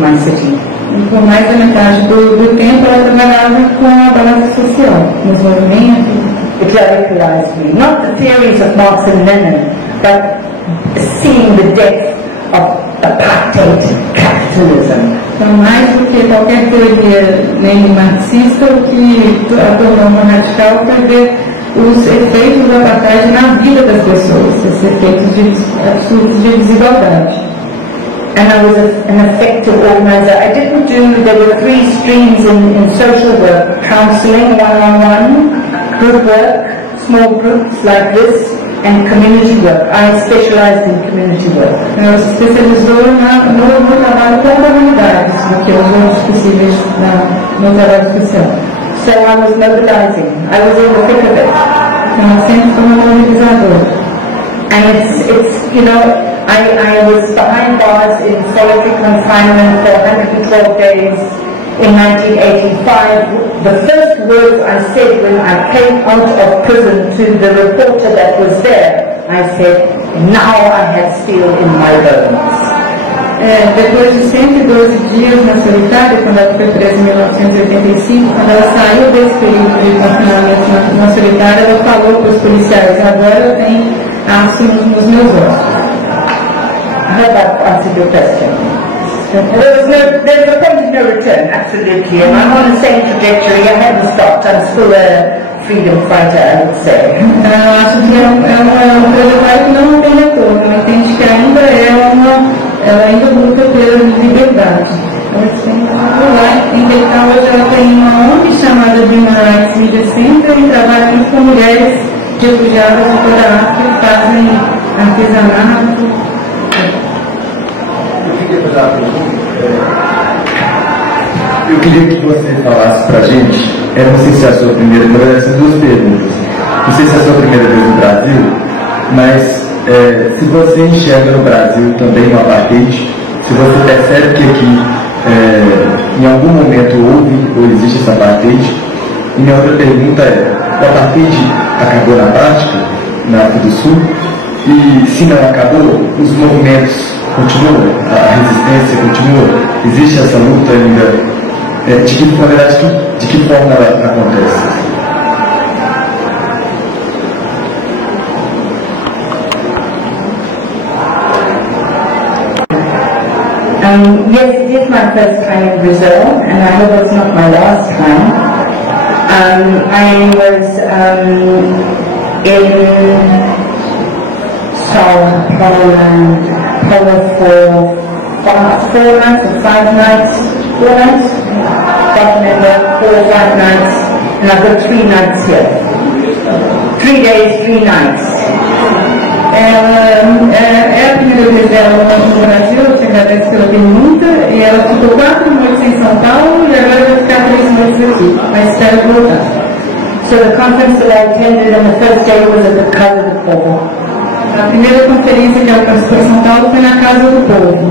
my city. E por mais da metade do tempo ela trabalhava com a balança social, nos movimentos. It radicalized me. Not the theories of Marx and Lenin, but seeing the depth of apartheid capitalism. Então, mais do que qualquer teoria nem marxista, o que a tornou uma radical foi ver os efeitos do apartheid na vida das pessoas, esses efeitos absurdos de desigualdade. And I was an effective organizer. I didn't there were 3 streams in social work: counseling, one-on-one, group work, small groups like this, and community work. I specialized in community work. Ela se especializou no trabalho com comunidades, do que os outros possíveis no trabalho social. So I was mobilizing. I was in the thick of it. Então, ela sempre foi uma mobilizadora. And I was behind bars in solitary confinement for 112 days in 1985. The first words I said when I came out of prison to the reporter that was there, I said, now I have steel in my bones. Depois de 112 dias na solitária, quando ela foi presa em 1985, quando ela saiu desse período de confinamento na solitária, ela falou para os policiais: agora eu tenho aço nos meus ossos. I hope I've answered your question. There's a point of no return, absolutely, and I'm on the same trajectory. I haven't stopped. I'm still a freedom fighter, I would say. Eu acho que é uma trajetória que não tem retorno. Ela entende que ainda ela ainda luta pela liberdade. Ela tem lá, em Cape Town, hoje ela tem uma ONG chamada do Human Rights Media Center e trabalho junto com mulheres refugiadas de toda a África que fazem artesanato. Eu queria que você falasse pra gente, eu não sei se é a sua primeira vez, essas duas perguntas. Não sei se é a sua primeira vez no Brasil, mas se você enxerga no Brasil também o apartheid, se você percebe que aqui em algum momento houve ou existe essa apartheid. E minha outra pergunta é, o apartheid acabou na prática, na África do Sul? E se não acabou, os movimentos continuam, a resistência continua? Existe essa luta ainda? De que forma ela acontece? Yes, it is my first time in Brazil, and I hope it's not my last time. I was in Sao Paulo for 4 nights or 5 nights, 4 nights, can't remember, 4 or 5 nights, and I've got 3 nights here. 3 days, 3 nights. Ela é a primeira vez dela no Brasil, eu te agradeço pela pergunta, e ela ficou 4 noites em São Paulo e agora vai ficar 3 noites aqui, mas espero voltar. So the conference that I attended on the first day was at the Casa do Povo. A primeira conferência que ela participou em São Paulo foi na Casa do Povo.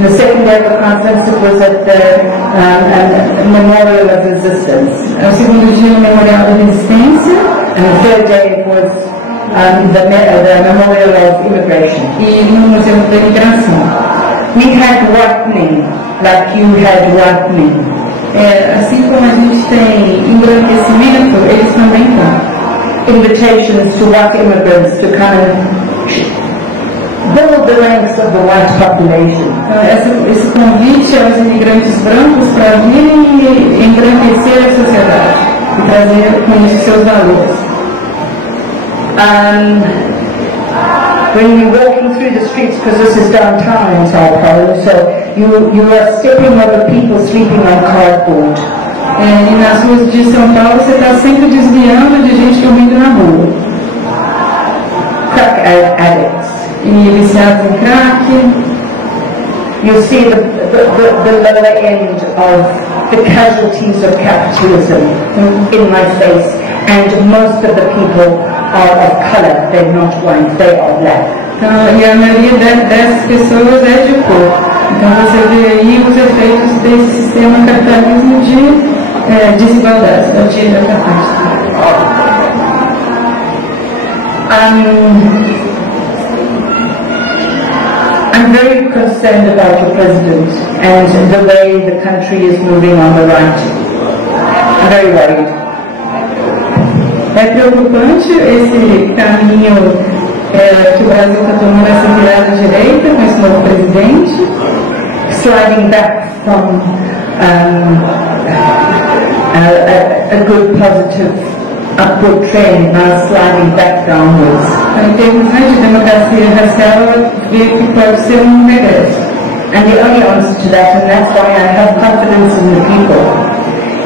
The second day of the conference it was at the Memorial of Resistance. O segundo dia no Memorial da Resistência. And the third day it was the Memorial of Immigration. E no Museu da Imigração. We had whitening, like you had whitening. Assim como a gente tem embranquecimento, eles também têm. Invitations to white immigrants to come and build the ranks of the white population. Esse convite aos imigrantes brancos para virem e embranquecer a sociedade e trazer com isso seus valores. When you're walking through the streets, because this is downtown in Sao Paulo, so you are stepping over people sleeping on cardboard. E nas ruas de São Paulo você está sempre desviando de gente dormindo na rua. Crack addicts. E viciados em crack. You see the lower end of the casualties of capitalism in my face, and most of the people are of color, they're not white, they are black. Então, e a maioria dessas pessoas é de cor. Então você vê aí os efeitos desse sistema capitalismo de desigualdade, de capacitação. I'm very concerned about the president and the way the country is moving on the right. I'm very worried. É preocupante esse caminho que o Brasil está tomando, essa virada à direita com esse novo presidente, sliding back from a good positive upward trend, now sliding back downwards. Em termos de democracia racial, ela vê que pode ser regresso. And the only answer to that, and that's why I have confidence in the people,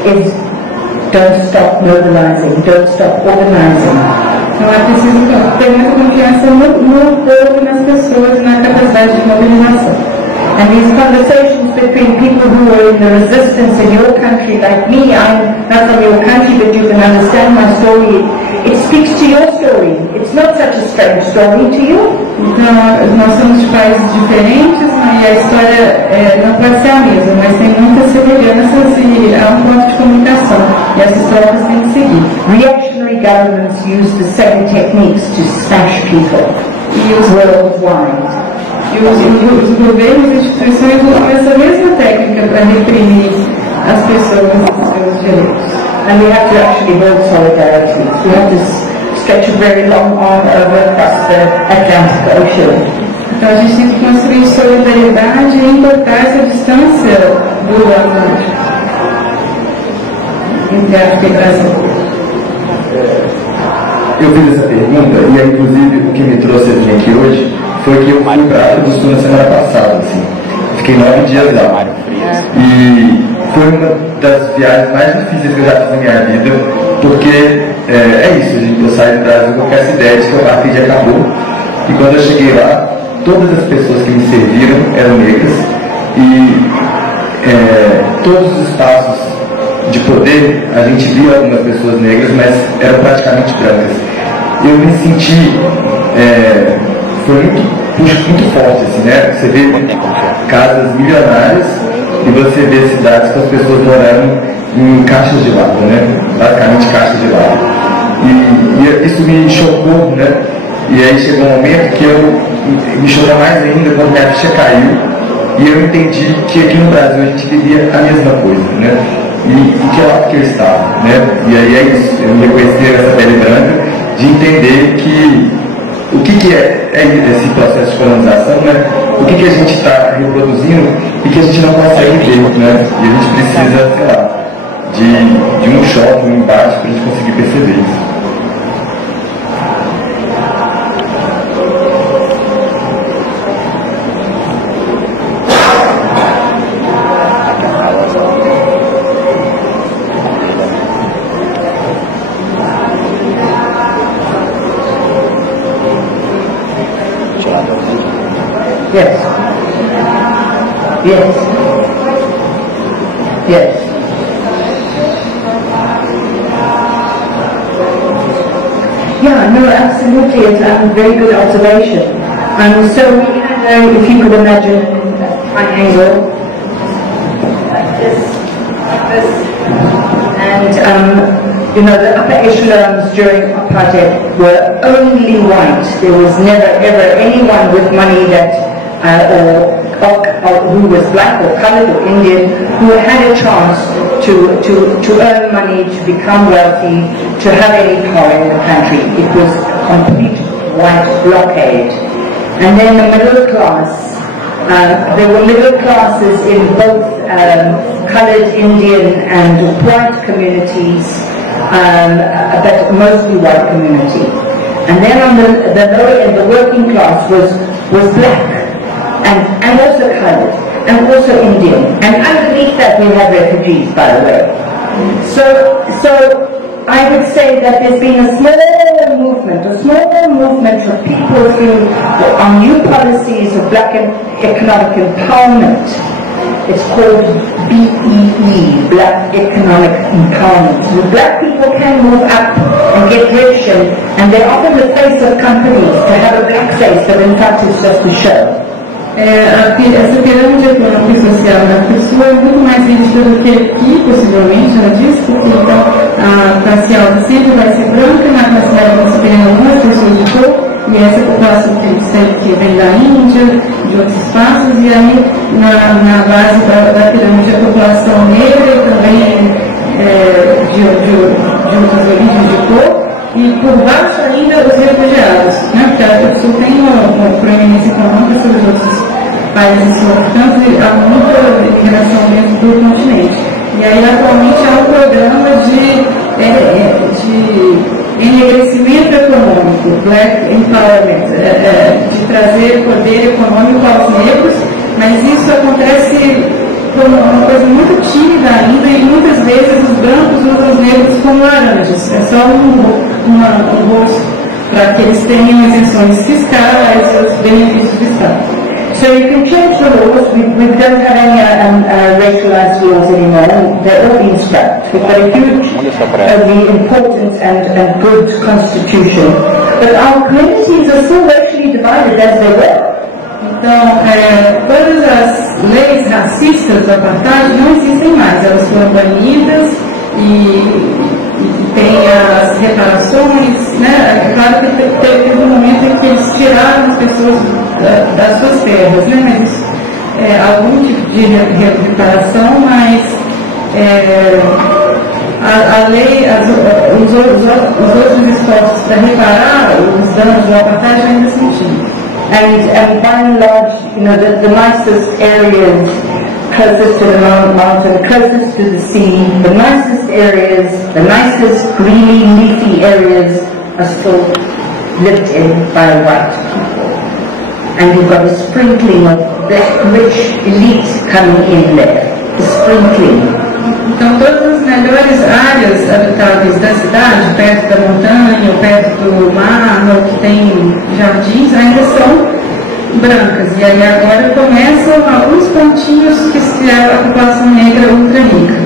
is don't stop mobilizing, don't stop organizing. Então é preciso ter muita confiança no povo, nas pessoas, na capacidade de mobilização. And these conversations between people who are in the resistance in your country, like me, I'm not from your country, but you can understand my story. It speaks to your story. It's not such a strange story to you. Então, nós somos de países diferentes, e a história não pode ser a mesma, mas tem muitas semelhanças e há ponto de comunicação. E essas trocas têm que seguir. Reactionary governments use the same techniques to smash people. E os worldwide. E os governos e instituições usam essa mesma técnica para reprimir as pessoas e os seus direitos. And we have to actually build solidarity. We have to stretch a very long arm over across the Atlantic Ocean. Então a gente tem que construir solidariedade e encurtar essa distância do Atlântico entre África e Brasil. Eu fiz essa pergunta e aí, inclusive, o que me trouxe aqui hoje foi que eu fui para a África do Sul na semana passada, assim. Fiquei 9 dias lá. E foi uma das viagens mais difíceis que eu já fiz na minha vida, porque é isso, a gente eu saí do Brasil com essa ideia de que o apartheid acabou, e quando eu cheguei lá, todas as pessoas que me serviram eram negras, e todos os espaços de poder, a gente via algumas pessoas negras, mas eram praticamente brancas. Eu me senti, foi muito forte, assim, né? Você vê casas milionárias e você vê cidades com as pessoas morando em caixas de lava, né? Basicamente caixas de lava. E isso me chocou, né? E aí chegou um momento que me chocou mais ainda quando minha ficha caiu e eu entendi que aqui no Brasil a gente vivia a mesma coisa, né? E que é lá que eu estava, né? E aí é isso, eu me reconhecer essa pele branca, de entender que o que é esse processo de colonização, né? O que a gente está reproduzindo e que a gente não consegue ver, né? E a gente precisa, sei lá, de um choque, um embate para a gente conseguir perceber isso. Yes. Yes. Yes. Yeah, no, absolutely. It's a very good observation. So we had, if you could imagine, a triangle like this, and the upper echelons during apartheid were only white. There was never ever anyone with money that or who was black or colored or Indian who had a chance to earn money, to become wealthy, to have any power in the country. It was a complete white blockade. And then the middle class, there were middle classes in both colored Indian and white communities, but mostly white community. And then on the lower end, the working class was black. And also colored, and also Indian. And underneath that we have refugees, by the way. So I would say that there's been a small movement of people through our new policies of black economic empowerment. It's called BEE, Black Economic Empowerment. So black people can move up and get rich, and they're often the face of companies to have a black face, but in fact it's just a show. Essa pirâmide econômica e social da pessoa é muito mais rígida do que aqui, possivelmente, ela disse, porque então a classe alta sempre vai ser branca, na classe média você tem algumas pessoas de cor, e essa população que vem da Índia, de outros espaços, e aí na base da pirâmide a população negra e também de outras origens de cor, e por baixo ainda os refugiados, né? Porque a Sul tem uma proeminência econômica sobre os outros países sul-africanos e há muita imigração dentro do continente. E aí atualmente há um programa de enriquecimento econômico, Black Empowerment, de trazer poder econômico aos negros, mas isso acontece como uma coisa muito tímida ainda e muitas vezes os brancos usam os negros como laranjas. É só um rosto para que eles tenham isenções fiscais e os benefícios do Estado. So you can change the laws. We don't have any racialized laws anymore. They're all being scrapped. We've got a huge, the important and good constitution. But our communities are still racially divided as they were. Então, todas as leis racistas do apartheid não existem mais. Elas foram banidas e tem as reparações, né? É claro que teve um momento em que eles tiraram as pessoas das suas terras, né? Mas algum tipo de reparação, mas a lei, os outros esforços para reparar os danos do apartheid ainda se mantinham. And by and large, the nicest areas closest to the mountain, closest to the sea, the nicest areas, the nicest greeny leafy areas are still lived in by white people. And you've got a sprinkling of black rich elite coming in there. A sprinkling. Então, todas as melhores áreas habitáveis da cidade, perto da montanha, ou perto do mar, ou que tem jardins, ainda são brancas. E aí agora começam alguns pontinhos que se a população negra ultra rica.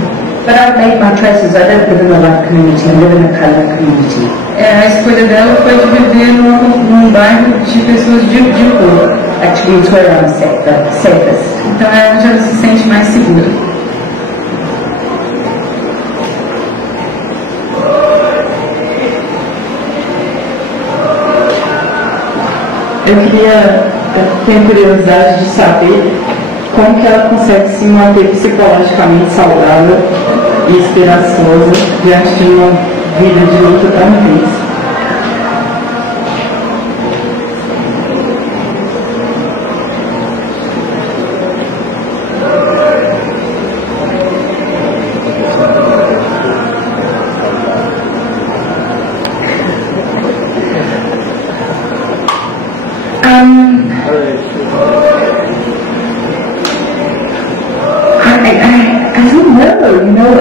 But I've made my choices. I don't live in a white community, I live in a colored community. A escolha dela foi de viver num bairro de pessoas de cor. Actually, it's where I'm safest. Então é onde ela se sente mais segura. Eu tenho curiosidade de saber como que ela consegue se manter psicologicamente saudável e esperançosa diante de uma vida de luta tão intensa. I don't know, you know,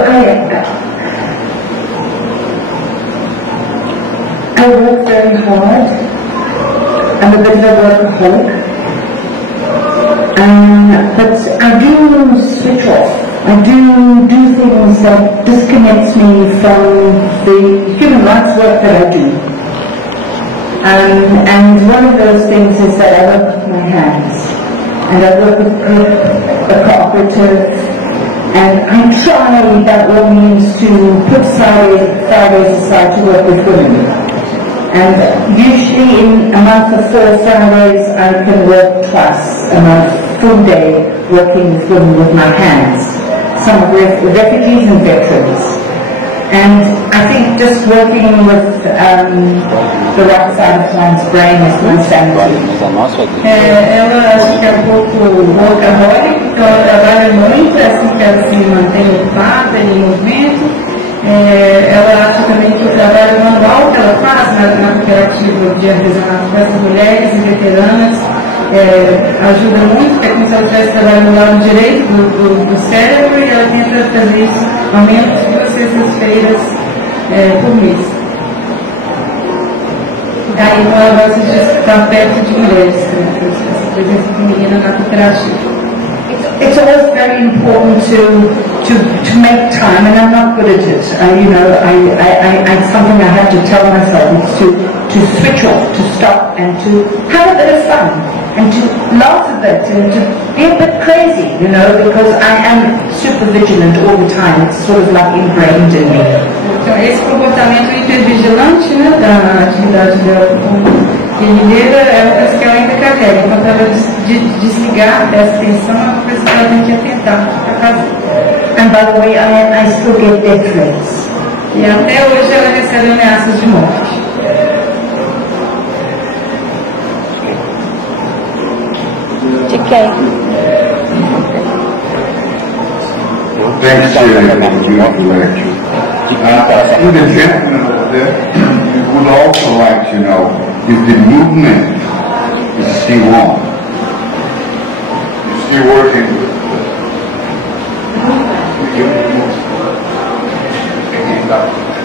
I work very hard. I'm a bit of a workaholic. But I do switch off. I do things that disconnects me from the human rights work that I do. And one of those things is that I work with my hands. And I work with a cooperative. And I try by all means to put Fridays aside to work with women. And usually in a month of 4 Fridays I can work twice a month, full day, working with women with my hands. Some of refugees and veterans. And I think just working with the right side of one's brain is my sanity. Ela acho que é um pouco workaholic, então ela trabalha muito, é assim que ela se mantém ocupada em movimento. Ela acha também que o trabalho manual que ela faz na cooperativa de artesanato com essas mulheres e veteranas ajuda muito, porque é como se ela estivesse trabalhando lá no direito do cérebro, e ela tenta fazer isso ao menos 2 sextas-feiras por mês. Aí então ela gosta de estar perto de mulheres, essa presença feminina na cooperativa. It's always very important to make time, and I'm not good at it. It's something I have to tell myself, is to switch off, to stop, and to have a bit of fun, and to laugh a bit, and to be a bit crazy, because I am super vigilant all the time. It's sort of like ingrained in me. Então, esse comportamento hipervigilante, da atividade dela como guerrilheira é uma coisa que ela ainda carrega. Então, para ela desligar dessa tensão, é uma coisa que ela tem que atentar para fazer. And by the way, I still get death threats. E até hoje ela recebe ameaças de morte. De quem? Thanks, Julie. The gentleman over there would also like to know if the movement is still on. You're still working with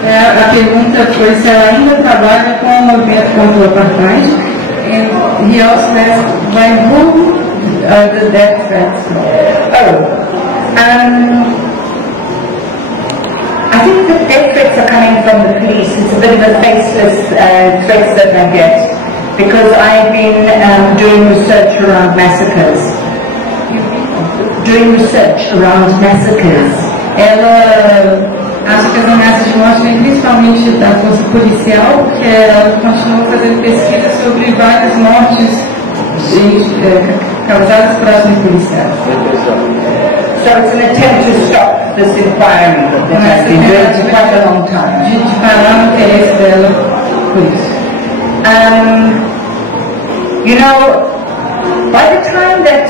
A pergunta foi se ela ainda trabalha com o movimento contra o apartheid. And he also asked by whom the death threats. I think the death threats are coming from the police. It's a bit of a faceless threats that I get, because I've been doing research around massacres. Ela acha que as ameaças de morte vêm principalmente da força policial, porque ela continua fazendo pesquisas sobre várias mortes causadas por ações policiais. So it's an attempt to stop this inquiry that has been going for quite a long time. De parar o interesse dela por isso. By the time that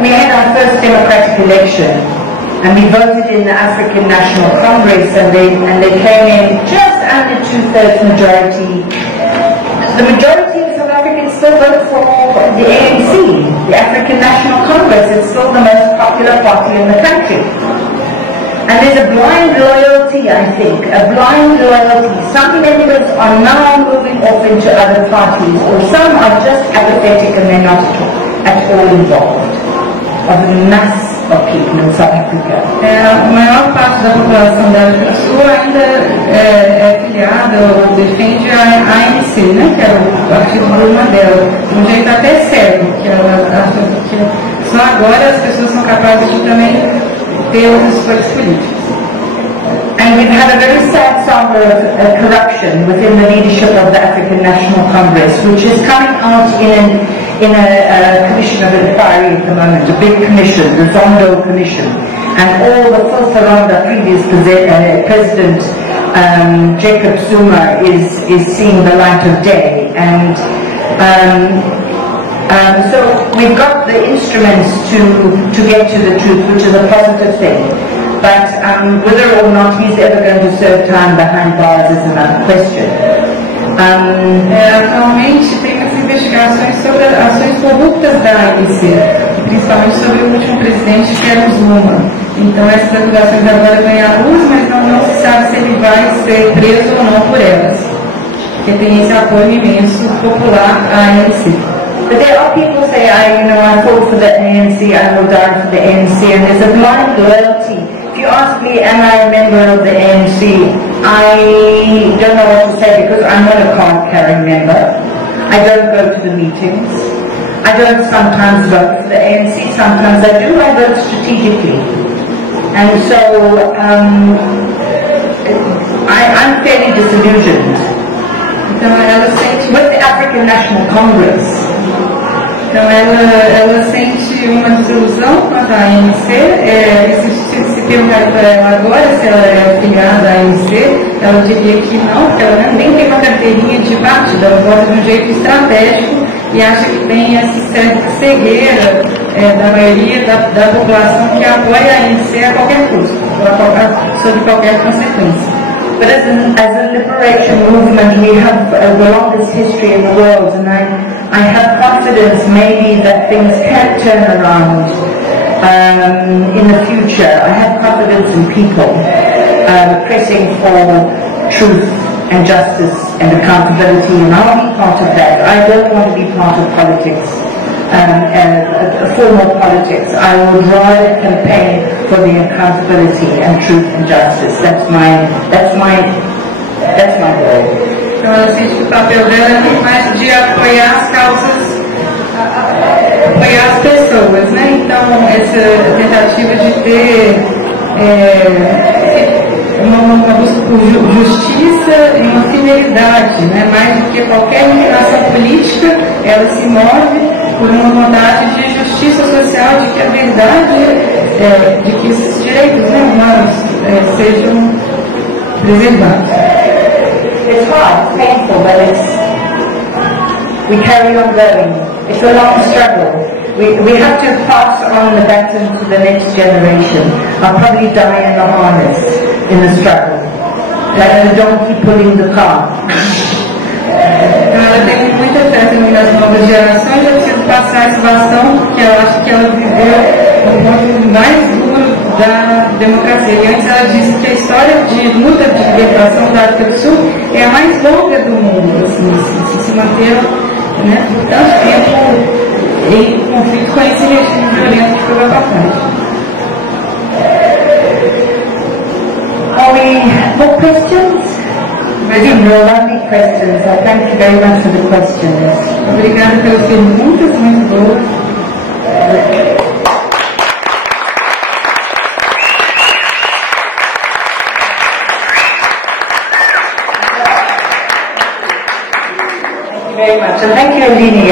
we had our first democratic election, and we voted in the African National Congress, and they came in just under 2/3 majority. The majority of South Africans still vote for the ANC, the African National Congress. It's still the most popular party in the country. And there's a blind loyalty, I think, a blind loyalty. Some members are now moving off into other parties, or some are just apathetic and they're not at all involved. Of the mass of people in South Africa. A maior parte da população da África do Sul ainda é filiada ou defende a ANC, né, que é o partido do Mandela, de um jeito até cego, que ela acha que só agora as pessoas são capazes de também ter outras escolhas políticas. And we've had a very sad saga of corruption within the leadership of the African National Congress, which is coming out in a commission of inquiry at the moment, a big commission, the Zondo Commission, and all the filth around the previous president, Jacob Zuma, is seeing the light of day. And so we've got the instruments to get to the truth, which is a positive thing. But whether or not he's ever going to serve time behind bars is another question. Atualmente tem as investigações sobre ações corruptas da ANC, principalmente sobre o último presidente, que era o Zuma. Então essas acusações agora vêm à luz, mas não se sabe se ele vai ser preso ou não por elas, porque tem esse apoio imenso popular à ANC. But there are people who say, I fought for the ANC, I will die for the ANC, and there's a blind loyalty. If you ask me, am I a member of the ANC, I don't know what to say because I'm not a card-carrying member. I don't go to the meetings. I don't sometimes vote for the ANC, sometimes I do. I vote strategically. And so I'm fairly disillusioned with the African National Congress. Então ela sente uma desilusão quanto à ANC. Se perguntar para ela agora se ela é afiliada à ANC, ela diria que não, porque ela nem tem uma carteirinha de partido, ela vota de um jeito estratégico e acha que tem essa certa cegueira da maioria da população que apoia a ANC a qualquer custo, sob qualquer consequência. But as a liberation movement, we have the longest history in the world, and I have confidence maybe that things can turn around in the future. I have confidence in people pressing for truth and justice and accountability, and I'll be part of that. I don't want to be part of politics, formal politics. I will drive a campaign for the accountability and truth and justice. That's my goal. Então ela sente que o papel dela é muito mais de apoiar as causas, apoiar as pessoas, né? Então essa tentativa de ter uma busca por justiça e uma fidelidade, né? Mais do que qualquer inclinação política, ela se move por uma vontade de justiça social, de que a verdade, de que esses direitos, né, humanos sejam preservados. It's hard, it's painful, but we carry on going. It's a long struggle. We have to pass on the baton to the next generation. I'll probably die in the harness in the struggle, like the donkey pulling the cart. Ela tem muita fé também nas novas gerações. Eu preciso passar essa bastão, porque eu acho que ela viveu o ponto mais duro da democracia. E antes ela disse que a história de luta de libertação da África do Sul é a mais longa do mundo, assim, se manter, né, por tanto tempo em conflito com esse regime violento que foi abafado. Are we more questions? Lovely questions. So thank you very much for the questions. Obrigada pelas perguntas, muito boas. Thank you very much. And thank you, Alini.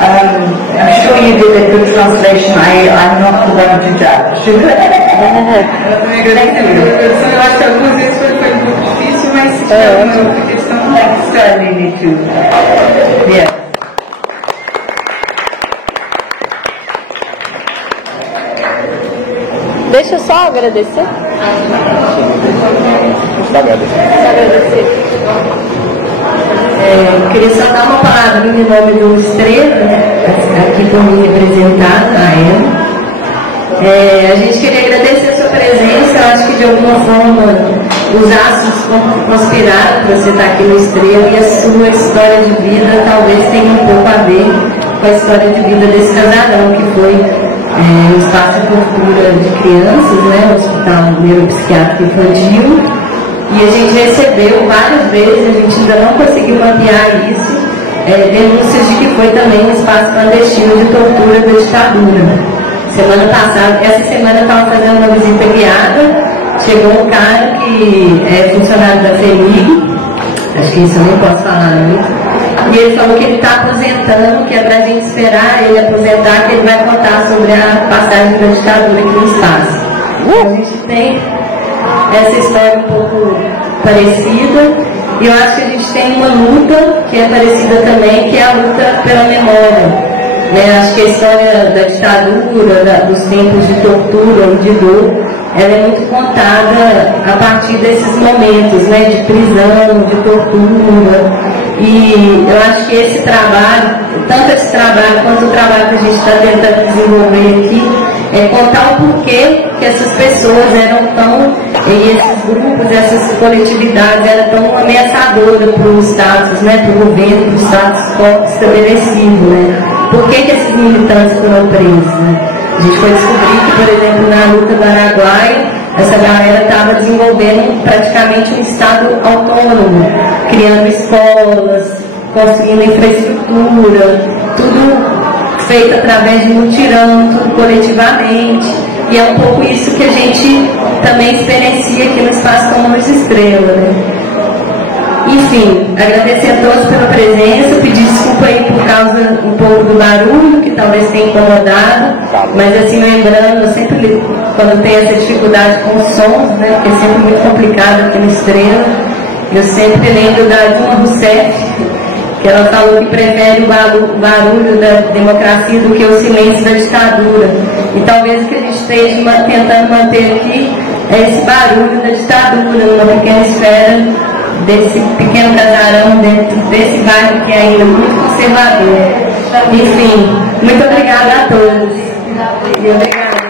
I'm sure you did a good translation. I'm not the one to judge. Thank you. Eu acho que algumas vezes foi um pouco difícil, mas se tiver alguma outra questão, Thanks to Alini too. Yeah. Deixa eu só agradecer. Só agradecer. Queria só dar uma palavra em nome do Estrela, né, aqui por me representar, a ela. A gente queria agradecer a sua presença. Eu acho que de alguma forma os astros conspiraram para você estar aqui no Estrela, e a sua história de vida talvez tenha um pouco a ver com a história de vida desse casarão, que foi um espaço de tortura de crianças, né, o Hospital Neuropsiquiátrico Infantil. E a gente recebeu várias vezes, a gente ainda não conseguiu mapear isso, denúncias de que foi também um espaço clandestino de tortura da ditadura. Semana passada, essa semana eu estava fazendo uma visita guiada, chegou um cara que é funcionário da FEMIG, acho que isso eu nem posso falar muito, e ele falou que ele está aposentando, que é para a gente esperar ele aposentar, que ele vai contar sobre a passagem da ditadura aqui no espaço. A gente tem essa história um pouco parecida, e eu acho que a gente tem uma luta que é parecida também, que é a luta pela memória. Acho que a história da ditadura, dos tempos de tortura e de dor, ela é muito contada a partir desses momentos, né, de prisão, de tortura. E eu acho que esse trabalho, tanto esse trabalho quanto o trabalho que a gente está tentando desenvolver aqui, é contar o porquê que essas pessoas eram tão, e esses grupos, essas coletividades eram tão ameaçadoras para os status, né, para o governo, para o status estabelecido, né? Por que esses militantes foram presos, né? A gente foi descobrir que, por exemplo, na luta do Araguaia, essa galera estava desenvolvendo praticamente um estado autônomo, criando escolas, construindo infraestrutura, tudo feito através de mutirão, tudo coletivamente. E é um pouco isso que a gente também experiencia aqui no Espaço Comuns Estrela, né? Enfim, agradecer a todos pela presença, pedir desculpa aí por causa um pouco do barulho, que talvez tenha incomodado, mas assim, lembrando, eu sempre, quando tem essa dificuldade com os sons, né, porque é sempre muito complicado aqui no Estrela, eu sempre lembro da Dilma Rousseff, que ela falou que prefere o barulho da democracia do que o silêncio da ditadura. E talvez o que a gente esteja tentando manter aqui é esse barulho da ditadura, numa pequena esfera desse pequeno casarão dentro desse bairro que é ainda muito conservador. Enfim, muito obrigada a todos. E obrigada.